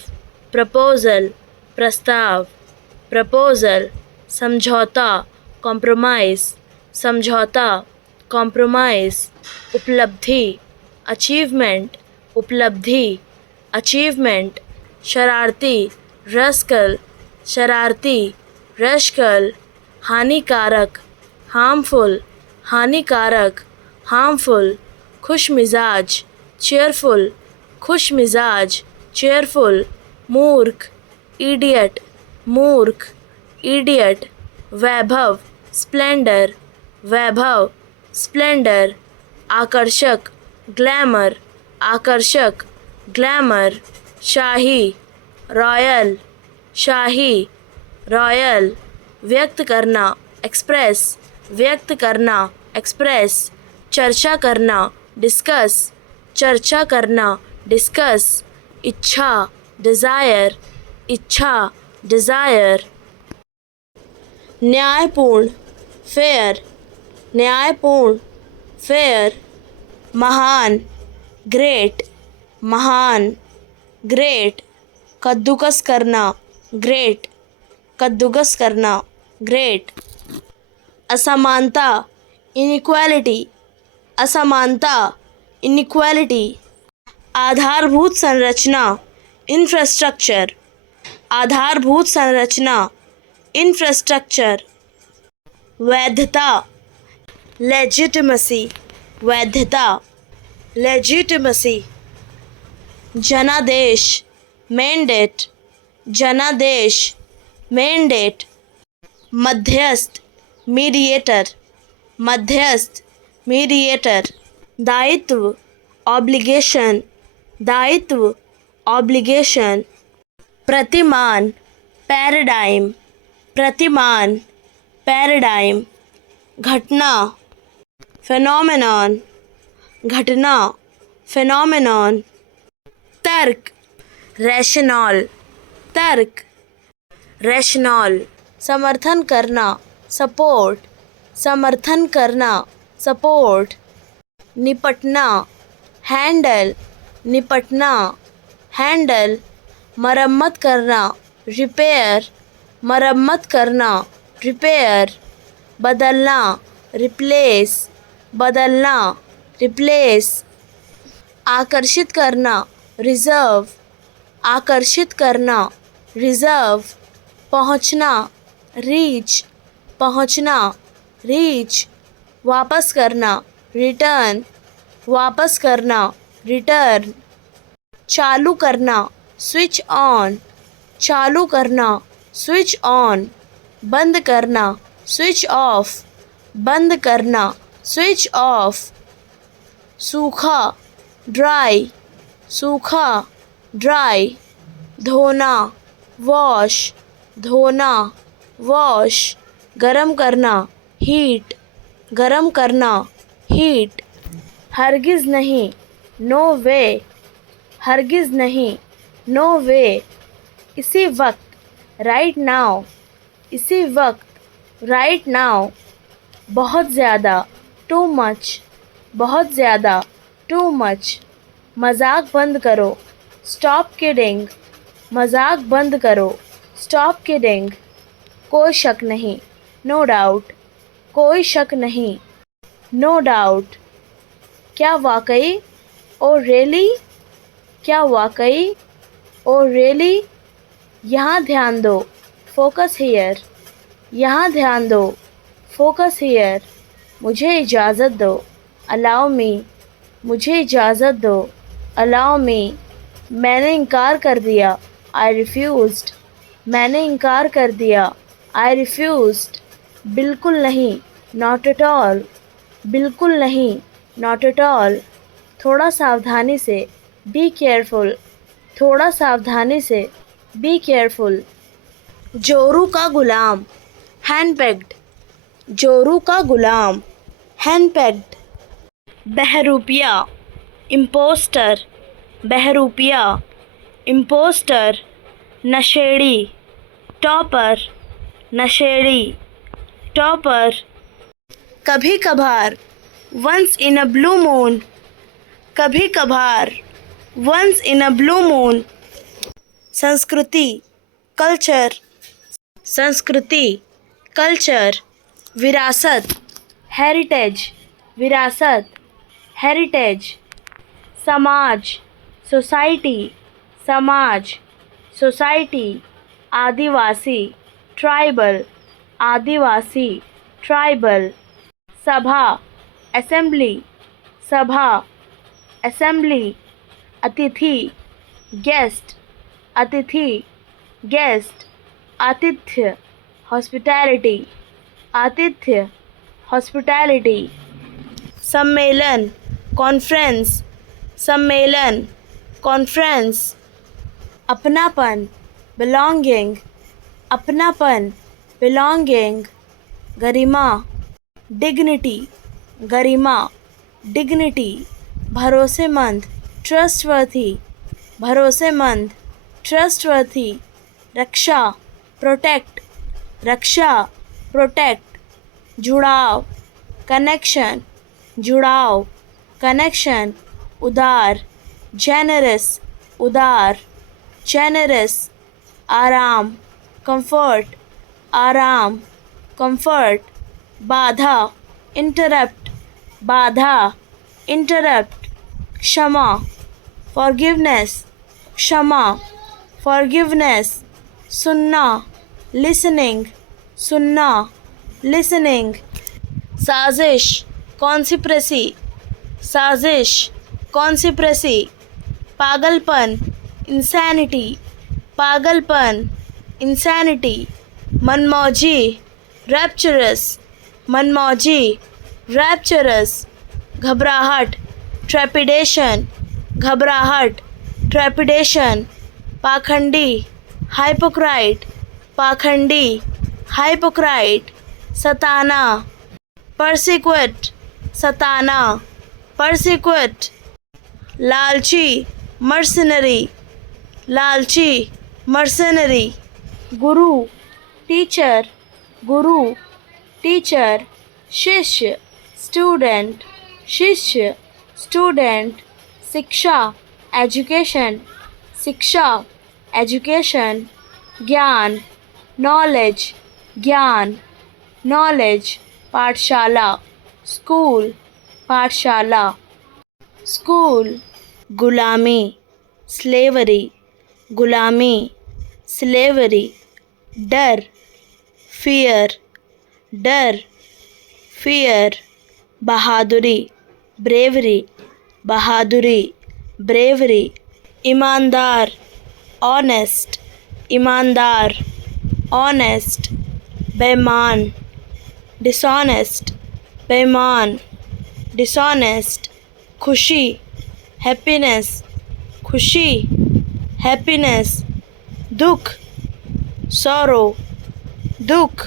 प्रपोजल, प्रस्ताव प्रपोजल, समझौता कॉम्प्रोमाइज़, समझौता कॉम्प्रोमाइज़, उपलब्धि अचीवमेंट, उपलब्धि अचीवमेंट, शरारती रस्कल, शरारती रश्कल, हानिकारक हार्मफुल, हानिकारक हार्मफुल, खुश मिजाज चेयरफुल, खुश मिजाज चेयरफुल, मूर्ख इडियट, मूर्ख इडियट, वैभव स्प्लेंडर, वैभव स्प्लेंडर, आकर्षक ग्लैमर, आकर्षक ग्लैमर, शाही रॉयल, शाही रॉयल, व्यक्त करना एक्सप्रेस, व्यक्त करना एक्सप्रेस, चर्चा करना डिस्कस, चर्चा करना डिस्कस, इच्छा डिज़ायर, इच्छा डिज़ायर, न्यायपूर्ण फेयर, न्यायपूर्ण फेयर, महान ग्रेट, महान ग्रेट, कद्दूकस करना ग्रेट, कद्दूकस करना ग्रेट, असमानता इनइक्वालिटी, असमानता इनइक्वालिटी, आधारभूत संरचना इंफ्रास्ट्रक्चर, आधारभूत संरचना इंफ्रास्ट्रक्चर, वैधता लेजिटिमेसी, वैधता लेजिटिमेसी, जनादेश मैंडेट, जनादेश मैंडेट, मध्यस्थ मीडिएटर, मध्यस्थ मीडिएटर, दायित्व ऑब्लिगेशन, दायित्व ऑब्लिगेशन, प्रतिमान पैराडाइम, प्रतिमान पैराडाइम, घटना फेनोमेनॉन, घटना फेनोमेनॉन, तर्क रैशनॉल, तर्क रैशनॉल, समर्थन करना सपोर्ट, समर्थन करना सपोर्ट, निपटना हैंडल, निपटना हैंडल, मरम्मत करना रिपेयर, मरम्मत करना रिपेयर, बदलना रिप्लेस, बदलना रिप्लेस, आकर्षित करना रिजर्व, आकर्षित करना रिजर्व, पहुंचना रीच, पहुंचना रीच, वापस करना रिटर्न, वापस करना रिटर्न, चालू करना स्विच ऑन, चालू करना स्विच ऑन, बंद करना स्विच ऑफ, बंद करना स्विच ऑफ, सूखा ड्राई, सूखा ड्राई, धोना वॉश, धोना वॉश, गरम करना हीट, गरम करना हीट, हरगिज़ नहीं नो वे, हरगिज़ नहीं नो वे, इसी वक्त राइट नाउ, इसी वक्त राइट नाउ, बहुत ज़्यादा टू मच, बहुत ज़्यादा टू मच, मजाक बंद करो स्टॉप किडिंग, मजाक बंद करो स्टॉप किडिंग, कोई शक नहीं नो डाउट, कोई शक नहीं नो डाउट, क्या वाकई ओ रियली, क्या वाकई ओ रियली, यहाँ ध्यान दो फोकस हियर, यहाँ ध्यान दो फोकस हियर, मुझे इजाज़त दो, अलाउ मी, मुझे इजाज़त दो। अलाउ मी, मैंने इनकार कर दिया। आई रिफ्यूज़ड, मैंने इनकार कर दिया। आई रिफ्यूज़ड, बिल्कुल नहीं, नॉट एट ऑल, बिल्कुल नहीं, नॉट एट ऑल। थोड़ा सावधानी से, बी केयरफुल, थोड़ा सावधानी से, बी केयरफुल। जोरू का गुलाम, हैंडपैक्ड, जोरू का गुलाम, हैंडपैक्ड। बहरूपिया, इम्पोस्टर, बहरूपिया, इम्पोस्टर। नशेड़ी, टॉपर, नशेड़ी, टॉपर। कभी कभार, once in a blue moon, कभी कभार, once in a blue moon. संस्कृति, कल्चर, संस्कृति, कल्चर। विरासत, हेरिटेज, विरासत, हेरिटेज। समाज, सोसाइटी, समाज, सोसाइटी। आदिवासी, ट्राइबल, आदिवासी, ट्राइबल। सभा, असेंबली, सभा, असेंबली। अतिथि, गेस्ट, अतिथि, गेस्ट। आतिथ्य, हॉस्पिटैलिटी, आतिथ्य, हॉस्पिटैलिटी। सम्मेलन, कॉन्फ्रेंस, सम्मेलन, कॉन्फ्रेंस। अपनापन, बिलोंगिंग, अपनापन, बिलोंगिंग। गरिमा, डिग्निटी, गरिमा, डिग्निटी। भरोसेमंद, ट्रस्टवर्थी, भरोसेमंद, ट्रस्टवर्थी। रक्षा, प्रोटेक्ट, रक्षा, प्रोटेक्ट। जुड़ाव, कनेक्शन, जुड़ाव, कनेक्शन। उदार, जेनरस, उदार, जेनरस। आराम, कंफर्ट, आराम, कंफर्ट। बाधा, इंटरप्ट, बाधा, इंटरप्ट। क्षमा, फॉरगिवनेस, क्षमा, फॉरगिवनेस। सुनना, लिसनिंग, सुनना, लिसनिंग। साजिश, कॉन्स्पिरेसी, साजिश, कॉन्स्पिरेसी। पागलपन, इंसैनिटी, पागलपन, इंसैनिटी। मनमौजी, रैप्चरस, मनमौजी, रैप्चरस। घबराहट, ट्रेपिडेशन, घबराहट, ट्रेपिडेशन। पाखंडी, हाइपोक्राइट, पाखंडी, हाइपोक्राइट। सताना, परसिक्यूट, सताना, परसिक्यूट। लालची, मर्सनरी, लालची, मर्सनरी। गुरु, टीचर, गुरु, टीचर। शिष्य, स्टूडेंट, शिष्य, स्टूडेंट। शिक्षा, एजुकेशन, शिक्षा, एजुकेशन। ज्ञान, नॉलेज, ज्ञान, नॉलेज। पाठशाला, स्कूल, पाठशाला, स्कूल। गुलामी, स्लेवरी, गुलामी, स्लेवरी। डर, फियर, डर, फियर। बहादुरी, ब्रेवरी, बहादुरी, ब्रेवरी। ईमानदार, ऑनेस्ट, ईमानदार, ऑनेस्ट। बेईमान, डिसऑनेस्ट, बेईमान, डिसऑनेस्ट। खुशी, हैप्पीनेस, खुशी, हैप्पीनेस। दुख, सॉरो, दुख,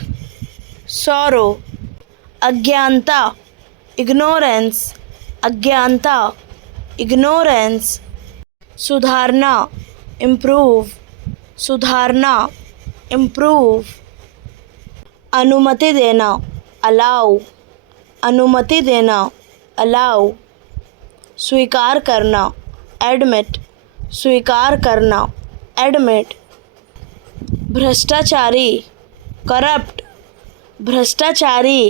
सॉरो। अज्ञानता, इग्नोरेंस, अज्ञानता, इग्नोरेंस। सुधारना, इम्प्रूव, सुधारना, इम्प्रूव। अनुमति देना, अलाउ, अनुमति देना, अलाउ। स्वीकार करना, एडमिट, स्वीकार करना, एडमिट। भ्रष्टाचारी, करप्ट, भ्रष्टाचारी,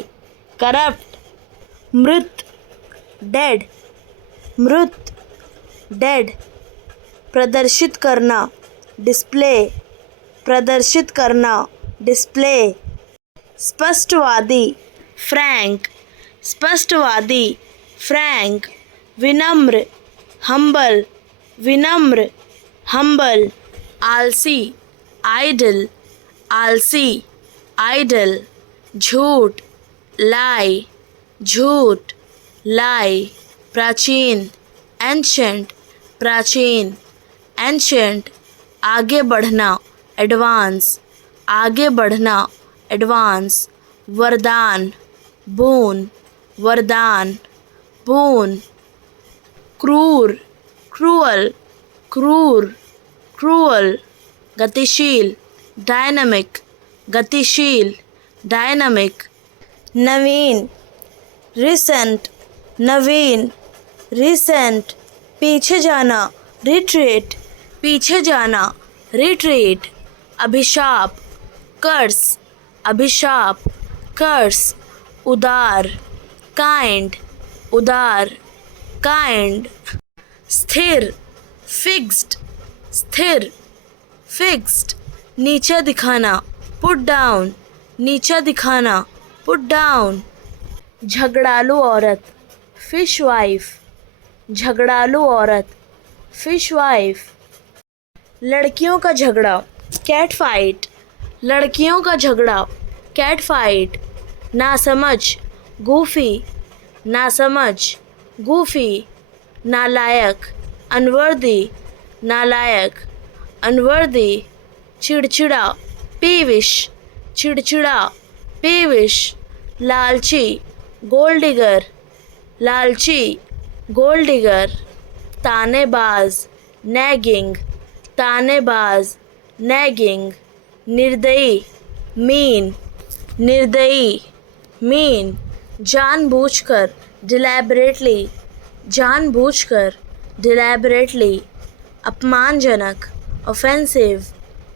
करप्ट। मृत, डेड, मृत, डेड। प्रदर्शित करना, डिस्प्ले, प्रदर्शित करना, डिस्प्ले। स्पष्टवादी, फ्रैंक, स्पष्टवादी, frank, विनम्र, humble, विनम्र, humble, आलसी, idle, आलसी, idle, झूठ, lie, झूठ, lie, प्राचीन, ancient, प्राचीन, ancient, आगे बढ़ना, advance, आगे बढ़ना, advance, वरदान, boon, वरदान, boon, क्रूर, cruel, क्रूर, cruel, गतिशील, dynamic, गतिशील, dynamic, नवीन, recent, नवीन, recent, पीछे जाना, retreat, पीछे जाना, retreat, अभिशाप, कर्स, अभिशाप, कर्स, उदार, kind, उदार, kind, स्थिर, fixed, स्थिर, fixed, नीचा दिखाना, put down, नीचा दिखाना, put down, झगड़ालू औरत, fish wife, झगड़ालू औरत, fish wife, लड़कियों का झगड़ा, कैट फाइट, लड़कियों का झगड़ा, कैट फाइट, नासमझ, गूफी, नासमझ, गूफी, नालायक, अनवर्दी, नालायक, अनवर्दी, चिड़चिड़ा, पीविश, चिड़चिड़ा, पीविश, लालची, गोल्ड डिगर, लालची, गोल्ड डिगर, तानेबाज, नैगिंग, तानेबाज, नैगिंग, निर्दयी, मीन, निर्दयी, मीन, जानबूझकर, डिलैबरेटली, जानबूझकर, डिलैबरेटली, अपमानजनक, ऑफेंसिव,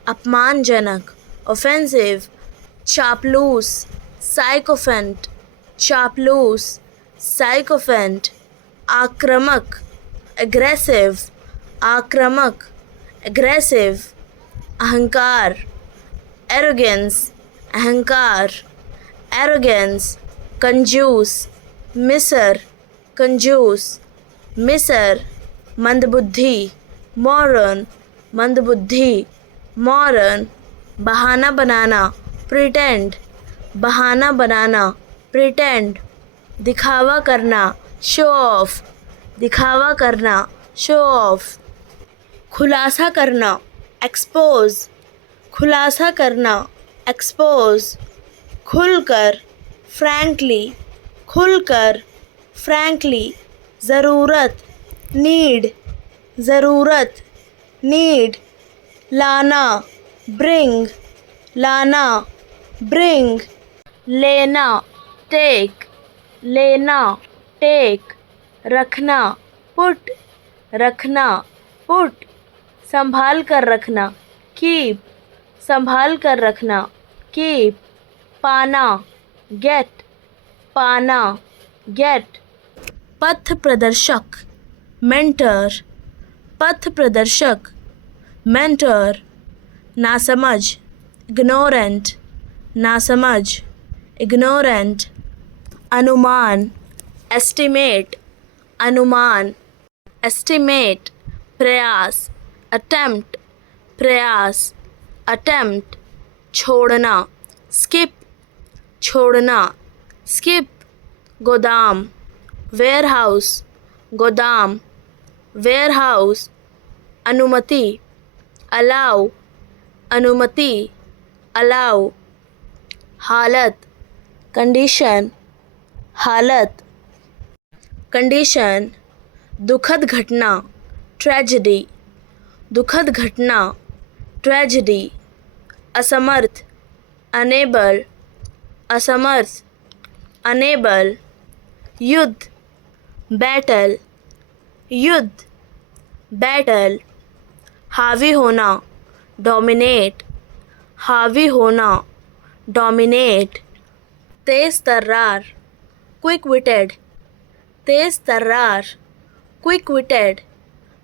अपमानजनक, ऑफेंसिव, चापलूस, साइकोफेंट, चापलूस, साइकोफेंट, आक्रामक, एग्रेसिव, आक्रामक, एग्रेसिव, अहंकार, एरोगेंस, अहंकार, एरोगेंस, कंजूस, मिसर, कंजूस, मिसर, मंदबुद्धि, मॉरन, मंदबुद्धि, मॉरन, बहाना बनाना, प्रिटेंड, बहाना बनाना, प्रिटेंड, दिखावा करना, शो ऑफ, दिखावा करना, शो ऑफ, खुलासा करना, एक्सपोज, खुलासा करना, एक्सपोज, खुलकर, फ्रैंकली, खुलकर, फ्रैंकली, ज़रूरत, नीड, ज़रूरत, नीड, लाना, ब्रिंग, लाना, ब्रिंग, लेना, टेक, लेना, टेक, रखना, पुट, रखना, पुट, संभाल कर रखना, कीप, संभाल कर रखना, कीप, पाना, गेट, पाना, गेट, पथ प्रदर्शक, मेंटर, पथ प्रदर्शक, मेंटर, नासमझ, इग्नोरेंट, नासमझ, इग्नोरेंट, अनुमान, एस्टिमेट, अनुमान, एस्टिमेट, प्रयास, अटेम्प्ट, प्रयास, अटेम्प्ट, छोड़ना, स्किप, छोड़ना, स्किप, गोदाम, वेयरहाउस, गोदाम, वेयरहाउस, अनुमति, अलाउ, अनुमति, अलाउ, हालत, कंडीशन, हालत, कंडीशन, दुखद घटना, ट्रेजेडी, दुखद घटना, ट्रेजेडी, असमर्थ, अनेबल, असमर्थ, अनेबल, युद्ध, बैटल, युद्ध, बैटल, हावी होना, डोमिनेट, हावी होना, डोमिनेट, तेज तर्रार, क्विक विटेड, तेज तर्रार, क्विक विटेड,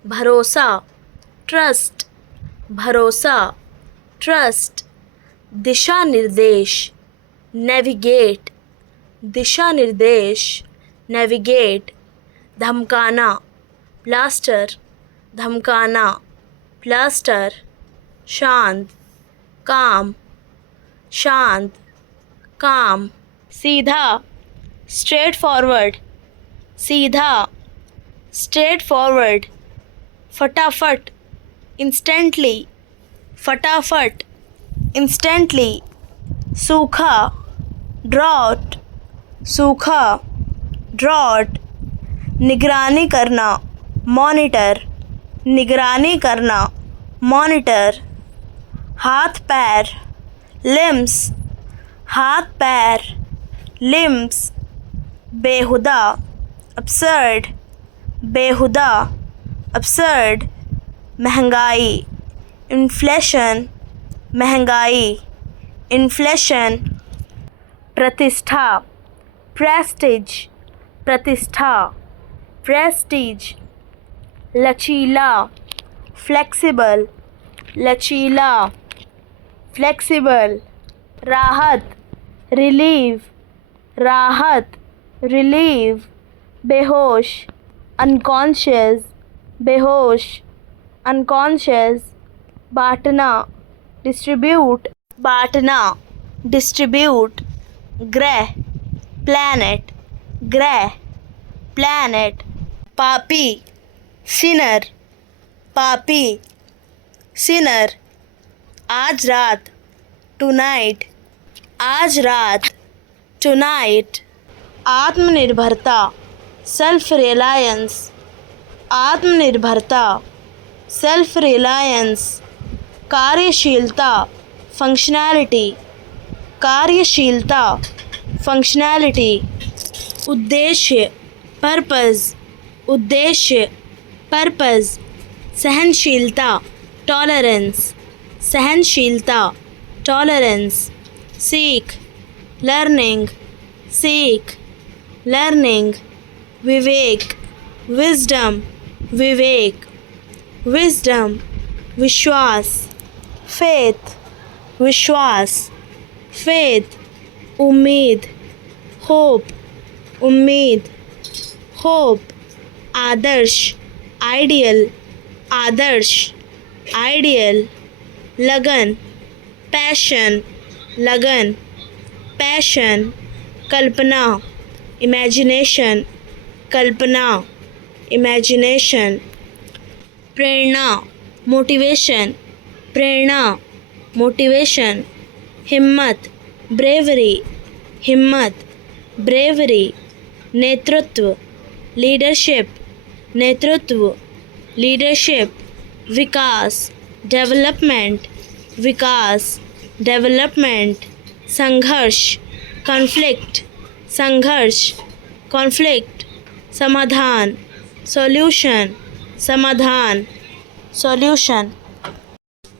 भरोसा, ट्रस्ट, भरोसा, ट्रस्ट, दिशा निर्देश, नेविगेट, दिशा निर्देश, नेविगेट, धमकाना, प्लास्टर, धमकाना, प्लास्टर, शांत, काम, शांत, काम, सीधा, स्ट्रेट फॉरवर्ड, सीधा, स्ट्रेट फॉरवर्ड, फटाफट, इंस्टेंटली, फटाफट, इंस्टेंटली, सूखा, ड्रॉट, सूखा, ड्रॉट, निगरानी करना, मॉनिटर, निगरानी करना, मॉनिटर, हाथ पैर, लिम्स, हाथ पैर, लिम्स, बेहुदा, absurd, बेहुदा, absurd, महंगाई, इन्फ्लेशन, महंगाई, इन्फ्लेशन, प्रतिष्ठा, प्रेस्टीज, प्रतिष्ठा, प्रेस्टीज, लचीला, फ्लेक्सिबल, लचीला, फ्लेक्सिबल, राहत, रिलीव, राहत, रिलीव, बेहोश, अनकॉन्शियस, बेहोश, अनकॉन्शियस, बांटना, डिस्ट्रीब्यूट, बांटना, डिस्ट्रीब्यूट, ग्रह, प्लैनेट, ग्रह, प्लैनेट, पापी, सिनर, पापी, सिनर, आज रात, टुनाइट, आज रात, टुनाइट, आत्मनिर्भरता, सेल्फ रिलायंस, आत्मनिर्भरता, सेल्फ रिलायंस, कार्यशीलता, फंक्शनैलिटी, कार्यशीलता, फंक्शनैलिटी, उद्देश्य, पर्पस, उद्देश्य, पर्पस, सहनशीलता, टॉलरेंस, सहनशीलता, टॉलरेंस, सीख, लर्निंग, सीख, लर्निंग, विवेक, विजडम, विवेक, विजडम, विश्वास, फेथ, विश्वास, फेथ, उम्मीद, होप, उम्मीद, होप, आदर्श, आइडियल, आदर्श, आइडियल, लगन, पैशन, लगन, पैशन, कल्पना, इमेजिनेशन, कल्पना, इमेजिनेशन, प्रेरणा, मोटिवेशन, प्रेरणा, मोटिवेशन, हिम्मत, ब्रेवरी, हिम्मत, ब्रेवरी, नेतृत्व, लीडरशिप, नेतृत्व, लीडरशिप, विकास, डेवलपमेंट, विकास, डेवलपमेंट, संघर्ष, कॉन्फ्लिक्ट, संघर्ष, कॉन्फ्लिक्ट, समाधान, सॉल्यूशन, समाधान, सॉल्यूशन,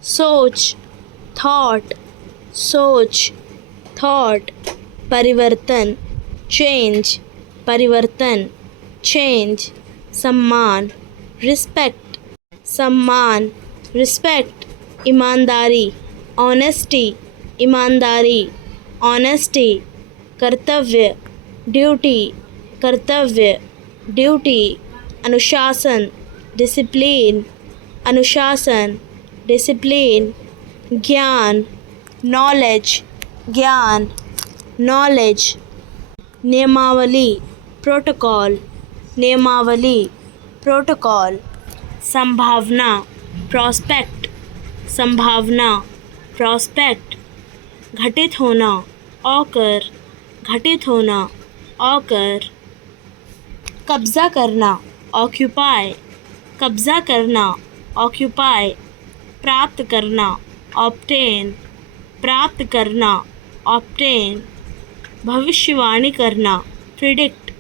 सोच, थॉट, सोच, थॉट, परिवर्तन, चेंज, परिवर्तन, चेंज, सम्मान, रिस्पेक्ट, सम्मान, रिस्पेक्ट, ईमानदारी, ऑनेस्टी, ईमानदारी, ऑनेस्टी, कर्तव्य, ड्यूटी, कर्तव्य, ड्यूटी, अनुशासन, डिसिप्लिन, अनुशासन, डिसिप्लिन, ज्ञान, नॉलेज, ज्ञान, नॉलेज, नियमावली, प्रोटोकॉल, नियमावली, प्रोटोकॉल, संभावना, प्रॉस्पेक्ट, संभावना, प्रॉस्पेक्ट, घटित होना, ऑकर, घटित होना, ऑकर, कब्जा करना, ऑक्यूपाई, कब्जा करना, ऑक्यूपाई, प्राप्त करना, ऑब्टेन, प्राप्त करना, ऑब्टेन, भविष्यवाणी करना, प्रिडिक्ट,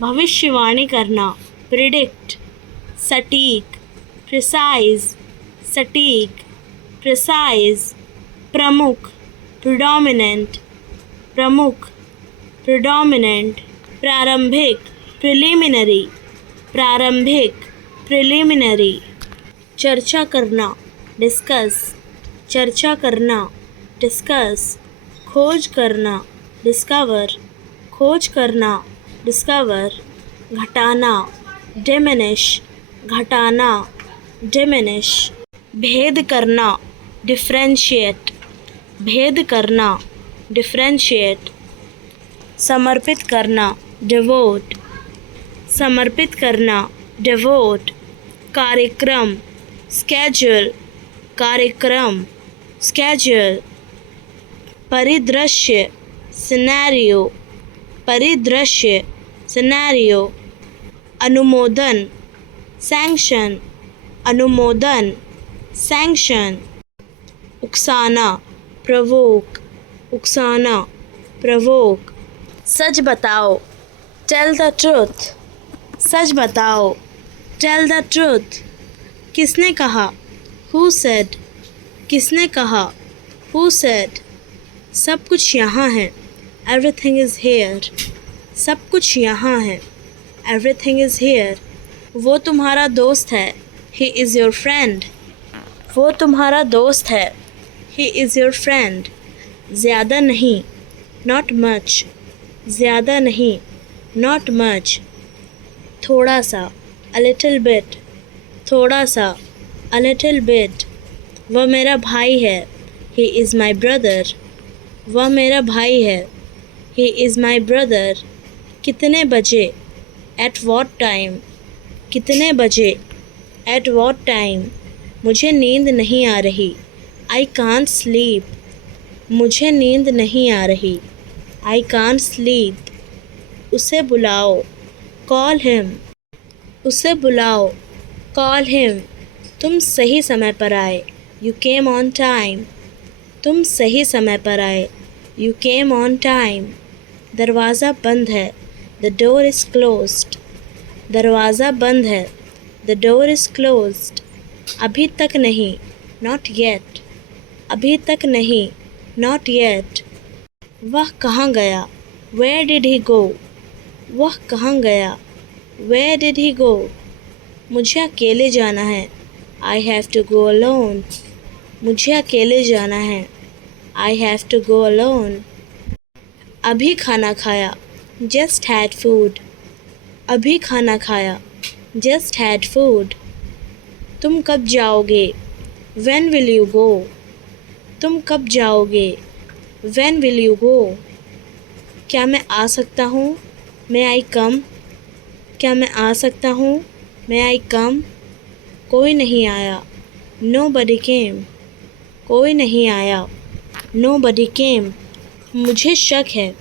भविष्यवाणी करना, प्रिडिक्ट, सटीक, प्रिसाइज, सटीक, प्रिसाइज, प्रमुख, प्रिडोमिनेंट, प्रमुख, प्रिडोमिनेंट, प्रारंभिक, प्रिलिमिनरी, प्रारंभिक, प्रिलिमिनरी, चर्चा करना, डिस्कस, चर्चा करना, डिस्कस, खोज करना, डिस्कवर, खोज करना, डिस्कवर, घटाना, diminish, घटाना, diminish, भेद करना, differentiate, भेद करना, differentiate, समर्पित करना, devote, समर्पित करना, devote, कार्यक्रम, schedule, कार्यक्रम, schedule, परिदृश्य, सिनेरियो, परिदृश्य, सिनेरियो, अनुमोदन, सैंक्शन, अनुमोदन, सैंक्शन, उकसाना, प्रवोक, उकसाना, प्रवोक, सच बताओ, टेल द ट्रुथ, सच बताओ, टेल द ट्रुथ, किसने कहा, हु सेड, किसने कहा, हु सेड, सब कुछ यहाँ है, एवरीथिंग इज़ हेयर, सब कुछ यहाँ है, एवरीथिंग इज़ हेयर, वो तुम्हारा दोस्त है, ही इज़ योर फ्रेंड, वो तुम्हारा दोस्त है, ही इज़ योर फ्रेंड, ज़्यादा नहीं, नॉट मच, ज़्यादा नहीं, नॉट मच, थोड़ा सा, अ लिटिल बिट, थोड़ा सा, अ लिटिल बिट, वह मेरा भाई है, ही इज़ माई ब्रदर, वह मेरा भाई है, ही इज़ माई ब्रदर, कितने बजे, एट वॉट टाइम, कितने बजे, एट वॉट टाइम, मुझे नींद नहीं आ रही, आई कांट स्लीप, मुझे नींद नहीं आ रही, आई कांट स्लीप, उसे बुलाओ, कॉल हिम, उसे बुलाओ, कॉल हिम, तुम सही समय पर आए, यू केम ऑन टाइम, तुम सही समय पर आए, यू केम ऑन टाइम, दरवाज़ा बंद है, द डोर इज़ क्लोज्ड, दरवाज़ा बंद है, द डोर इज़ क्लोज्ड, अभी तक नहीं, नॉट येट, अभी तक नहीं, नॉट येट, वह कहाँ गया, वेयर डिड ही गो, वह कहाँ गया, वेयर डिड ही गो, मुझे अकेले जाना है, I have to go alone, मुझे अकेले जाना है, I have to go alone, अभी खाना खाया, जस्ट हैड फूड, अभी खाना खाया, जस्ट हैड फूड, तुम कब जाओगे, व्हेन विल यू गो, तुम कब जाओगे, व्हेन विल यू गो, क्या मैं आ सकता हूँ, मे आई कम, क्या मैं आ सकता हूँ, मे आई कम, कोई नहीं आया, नो बडी केम, कोई नहीं आया, नो बडी केम, मुझे शक है,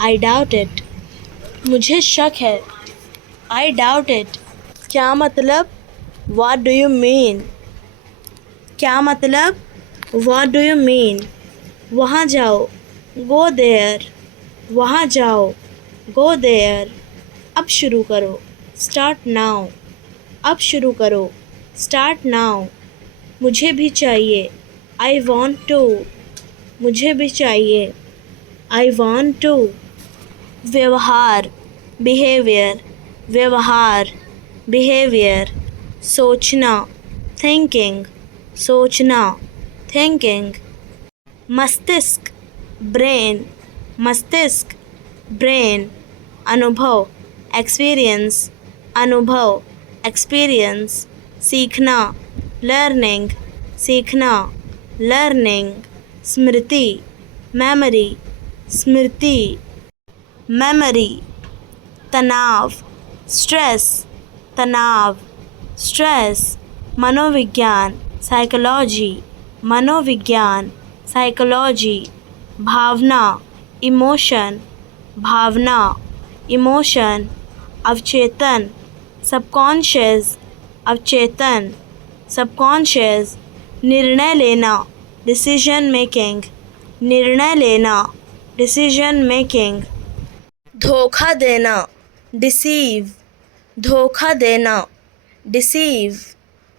आई डाउट इट, मुझे शक है, आई डाउट इट, क्या मतलब, व्हाट डू यू मीन, क्या मतलब, व्हाट डू यू मीन, वहाँ जाओ, गो देयर, वहाँ जाओ, गो देयर, अब शुरू करो, स्टार्ट नाउ, अब शुरू करो, स्टार्ट नाउ, मुझे भी चाहिए, आई वॉन्ट टू, मुझे भी चाहिए, आई वॉन्ट टू, व्यवहार, बिहेवियर, व्यवहार, बिहेवियर, सोचना, थिंकिंग, सोचना, थिंकिंग, मस्तिष्क, ब्रेन, मस्तिष्क, ब्रेन, अनुभव, एक्सपीरियंस, अनुभव, एक्सपीरियंस, सीखना, लर्निंग, सीखना, लर्निंग, स्मृति, मेमोरी, स्मृति, मेमोरी, तनाव, स्ट्रेस, तनाव, स्ट्रेस, मनोविज्ञान, साइकोलॉजी, मनोविज्ञान, साइकोलॉजी, भावना, इमोशन, भावना, इमोशन, अवचेतन, सबकॉन्शियस, अवचेतन, सबकॉन्शियस, निर्णय लेना, डिसीजन मेकिंग, निर्णय लेना, डिसीजन मेकिंग, धोखा देना, डिसीव, धोखा देना, डिसीव,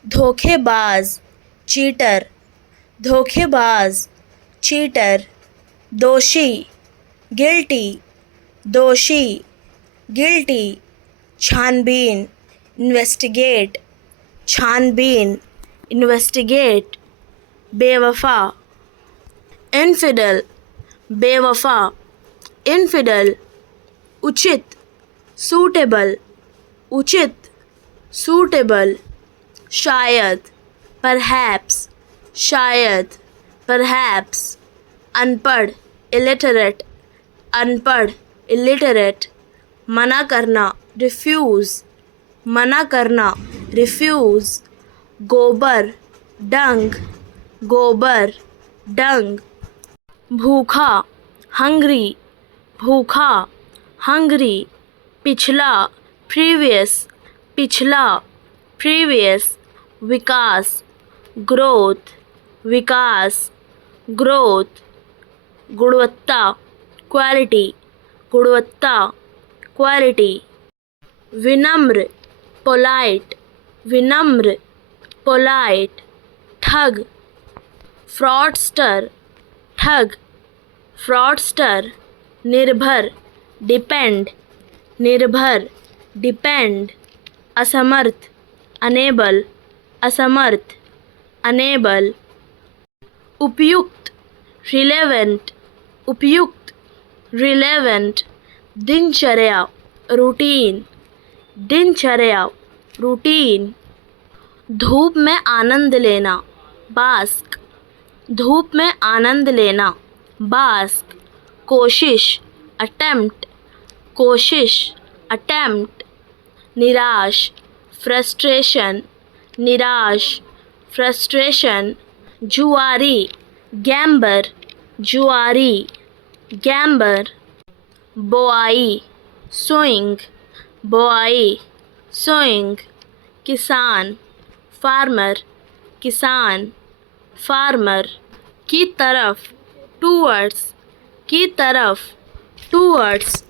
धोखेबाज, चीटर, धोखेबाज, चीटर, दोषी, गिल्टी, दोषी, गिल्टी, छानबीन, इन्वेस्टिगेट, छानबीन, इन्वेस्टिगेट, बेवफा, इनफिडल, बेवफा, इनफिडल, उचित, सूटेबल, उचित, suitable, शायद, perhaps, शायद, perhaps, अनपढ़, illiterate, अनपढ़, illiterate, मना करना, refuse, मना करना, refuse, गोबर, डंग, गोबर, डंग, भूखा, hungry, भूखा, hungry, पिछला, previous, पिछला, previous, विकास, growth, विकास, growth, गुणवत्ता, quality, गुणवत्ता, quality, विनम्र, polite, विनम्र, polite, ठग, fraudster, ठग, fraudster, निर्भर, depend, निर्भर, depend, असमर्थ, unable, असमर्थ, unable, उपयुक्त, relevant, उपयुक्त, relevant, दिनचर्या, routine, दिनचर्या, routine, धूप में आनंद लेना, bask, धूप में आनंद लेना, bask, कोशिश, attempt, कोशिश, attempt, निराश, frustration, निराश, frustration, जुआरी, gambler, जुआरी, gambler, बोआई, sowing, बोआई, sowing, किसान, farmer, किसान, farmer, की तरफ, towards, की तरफ, towards,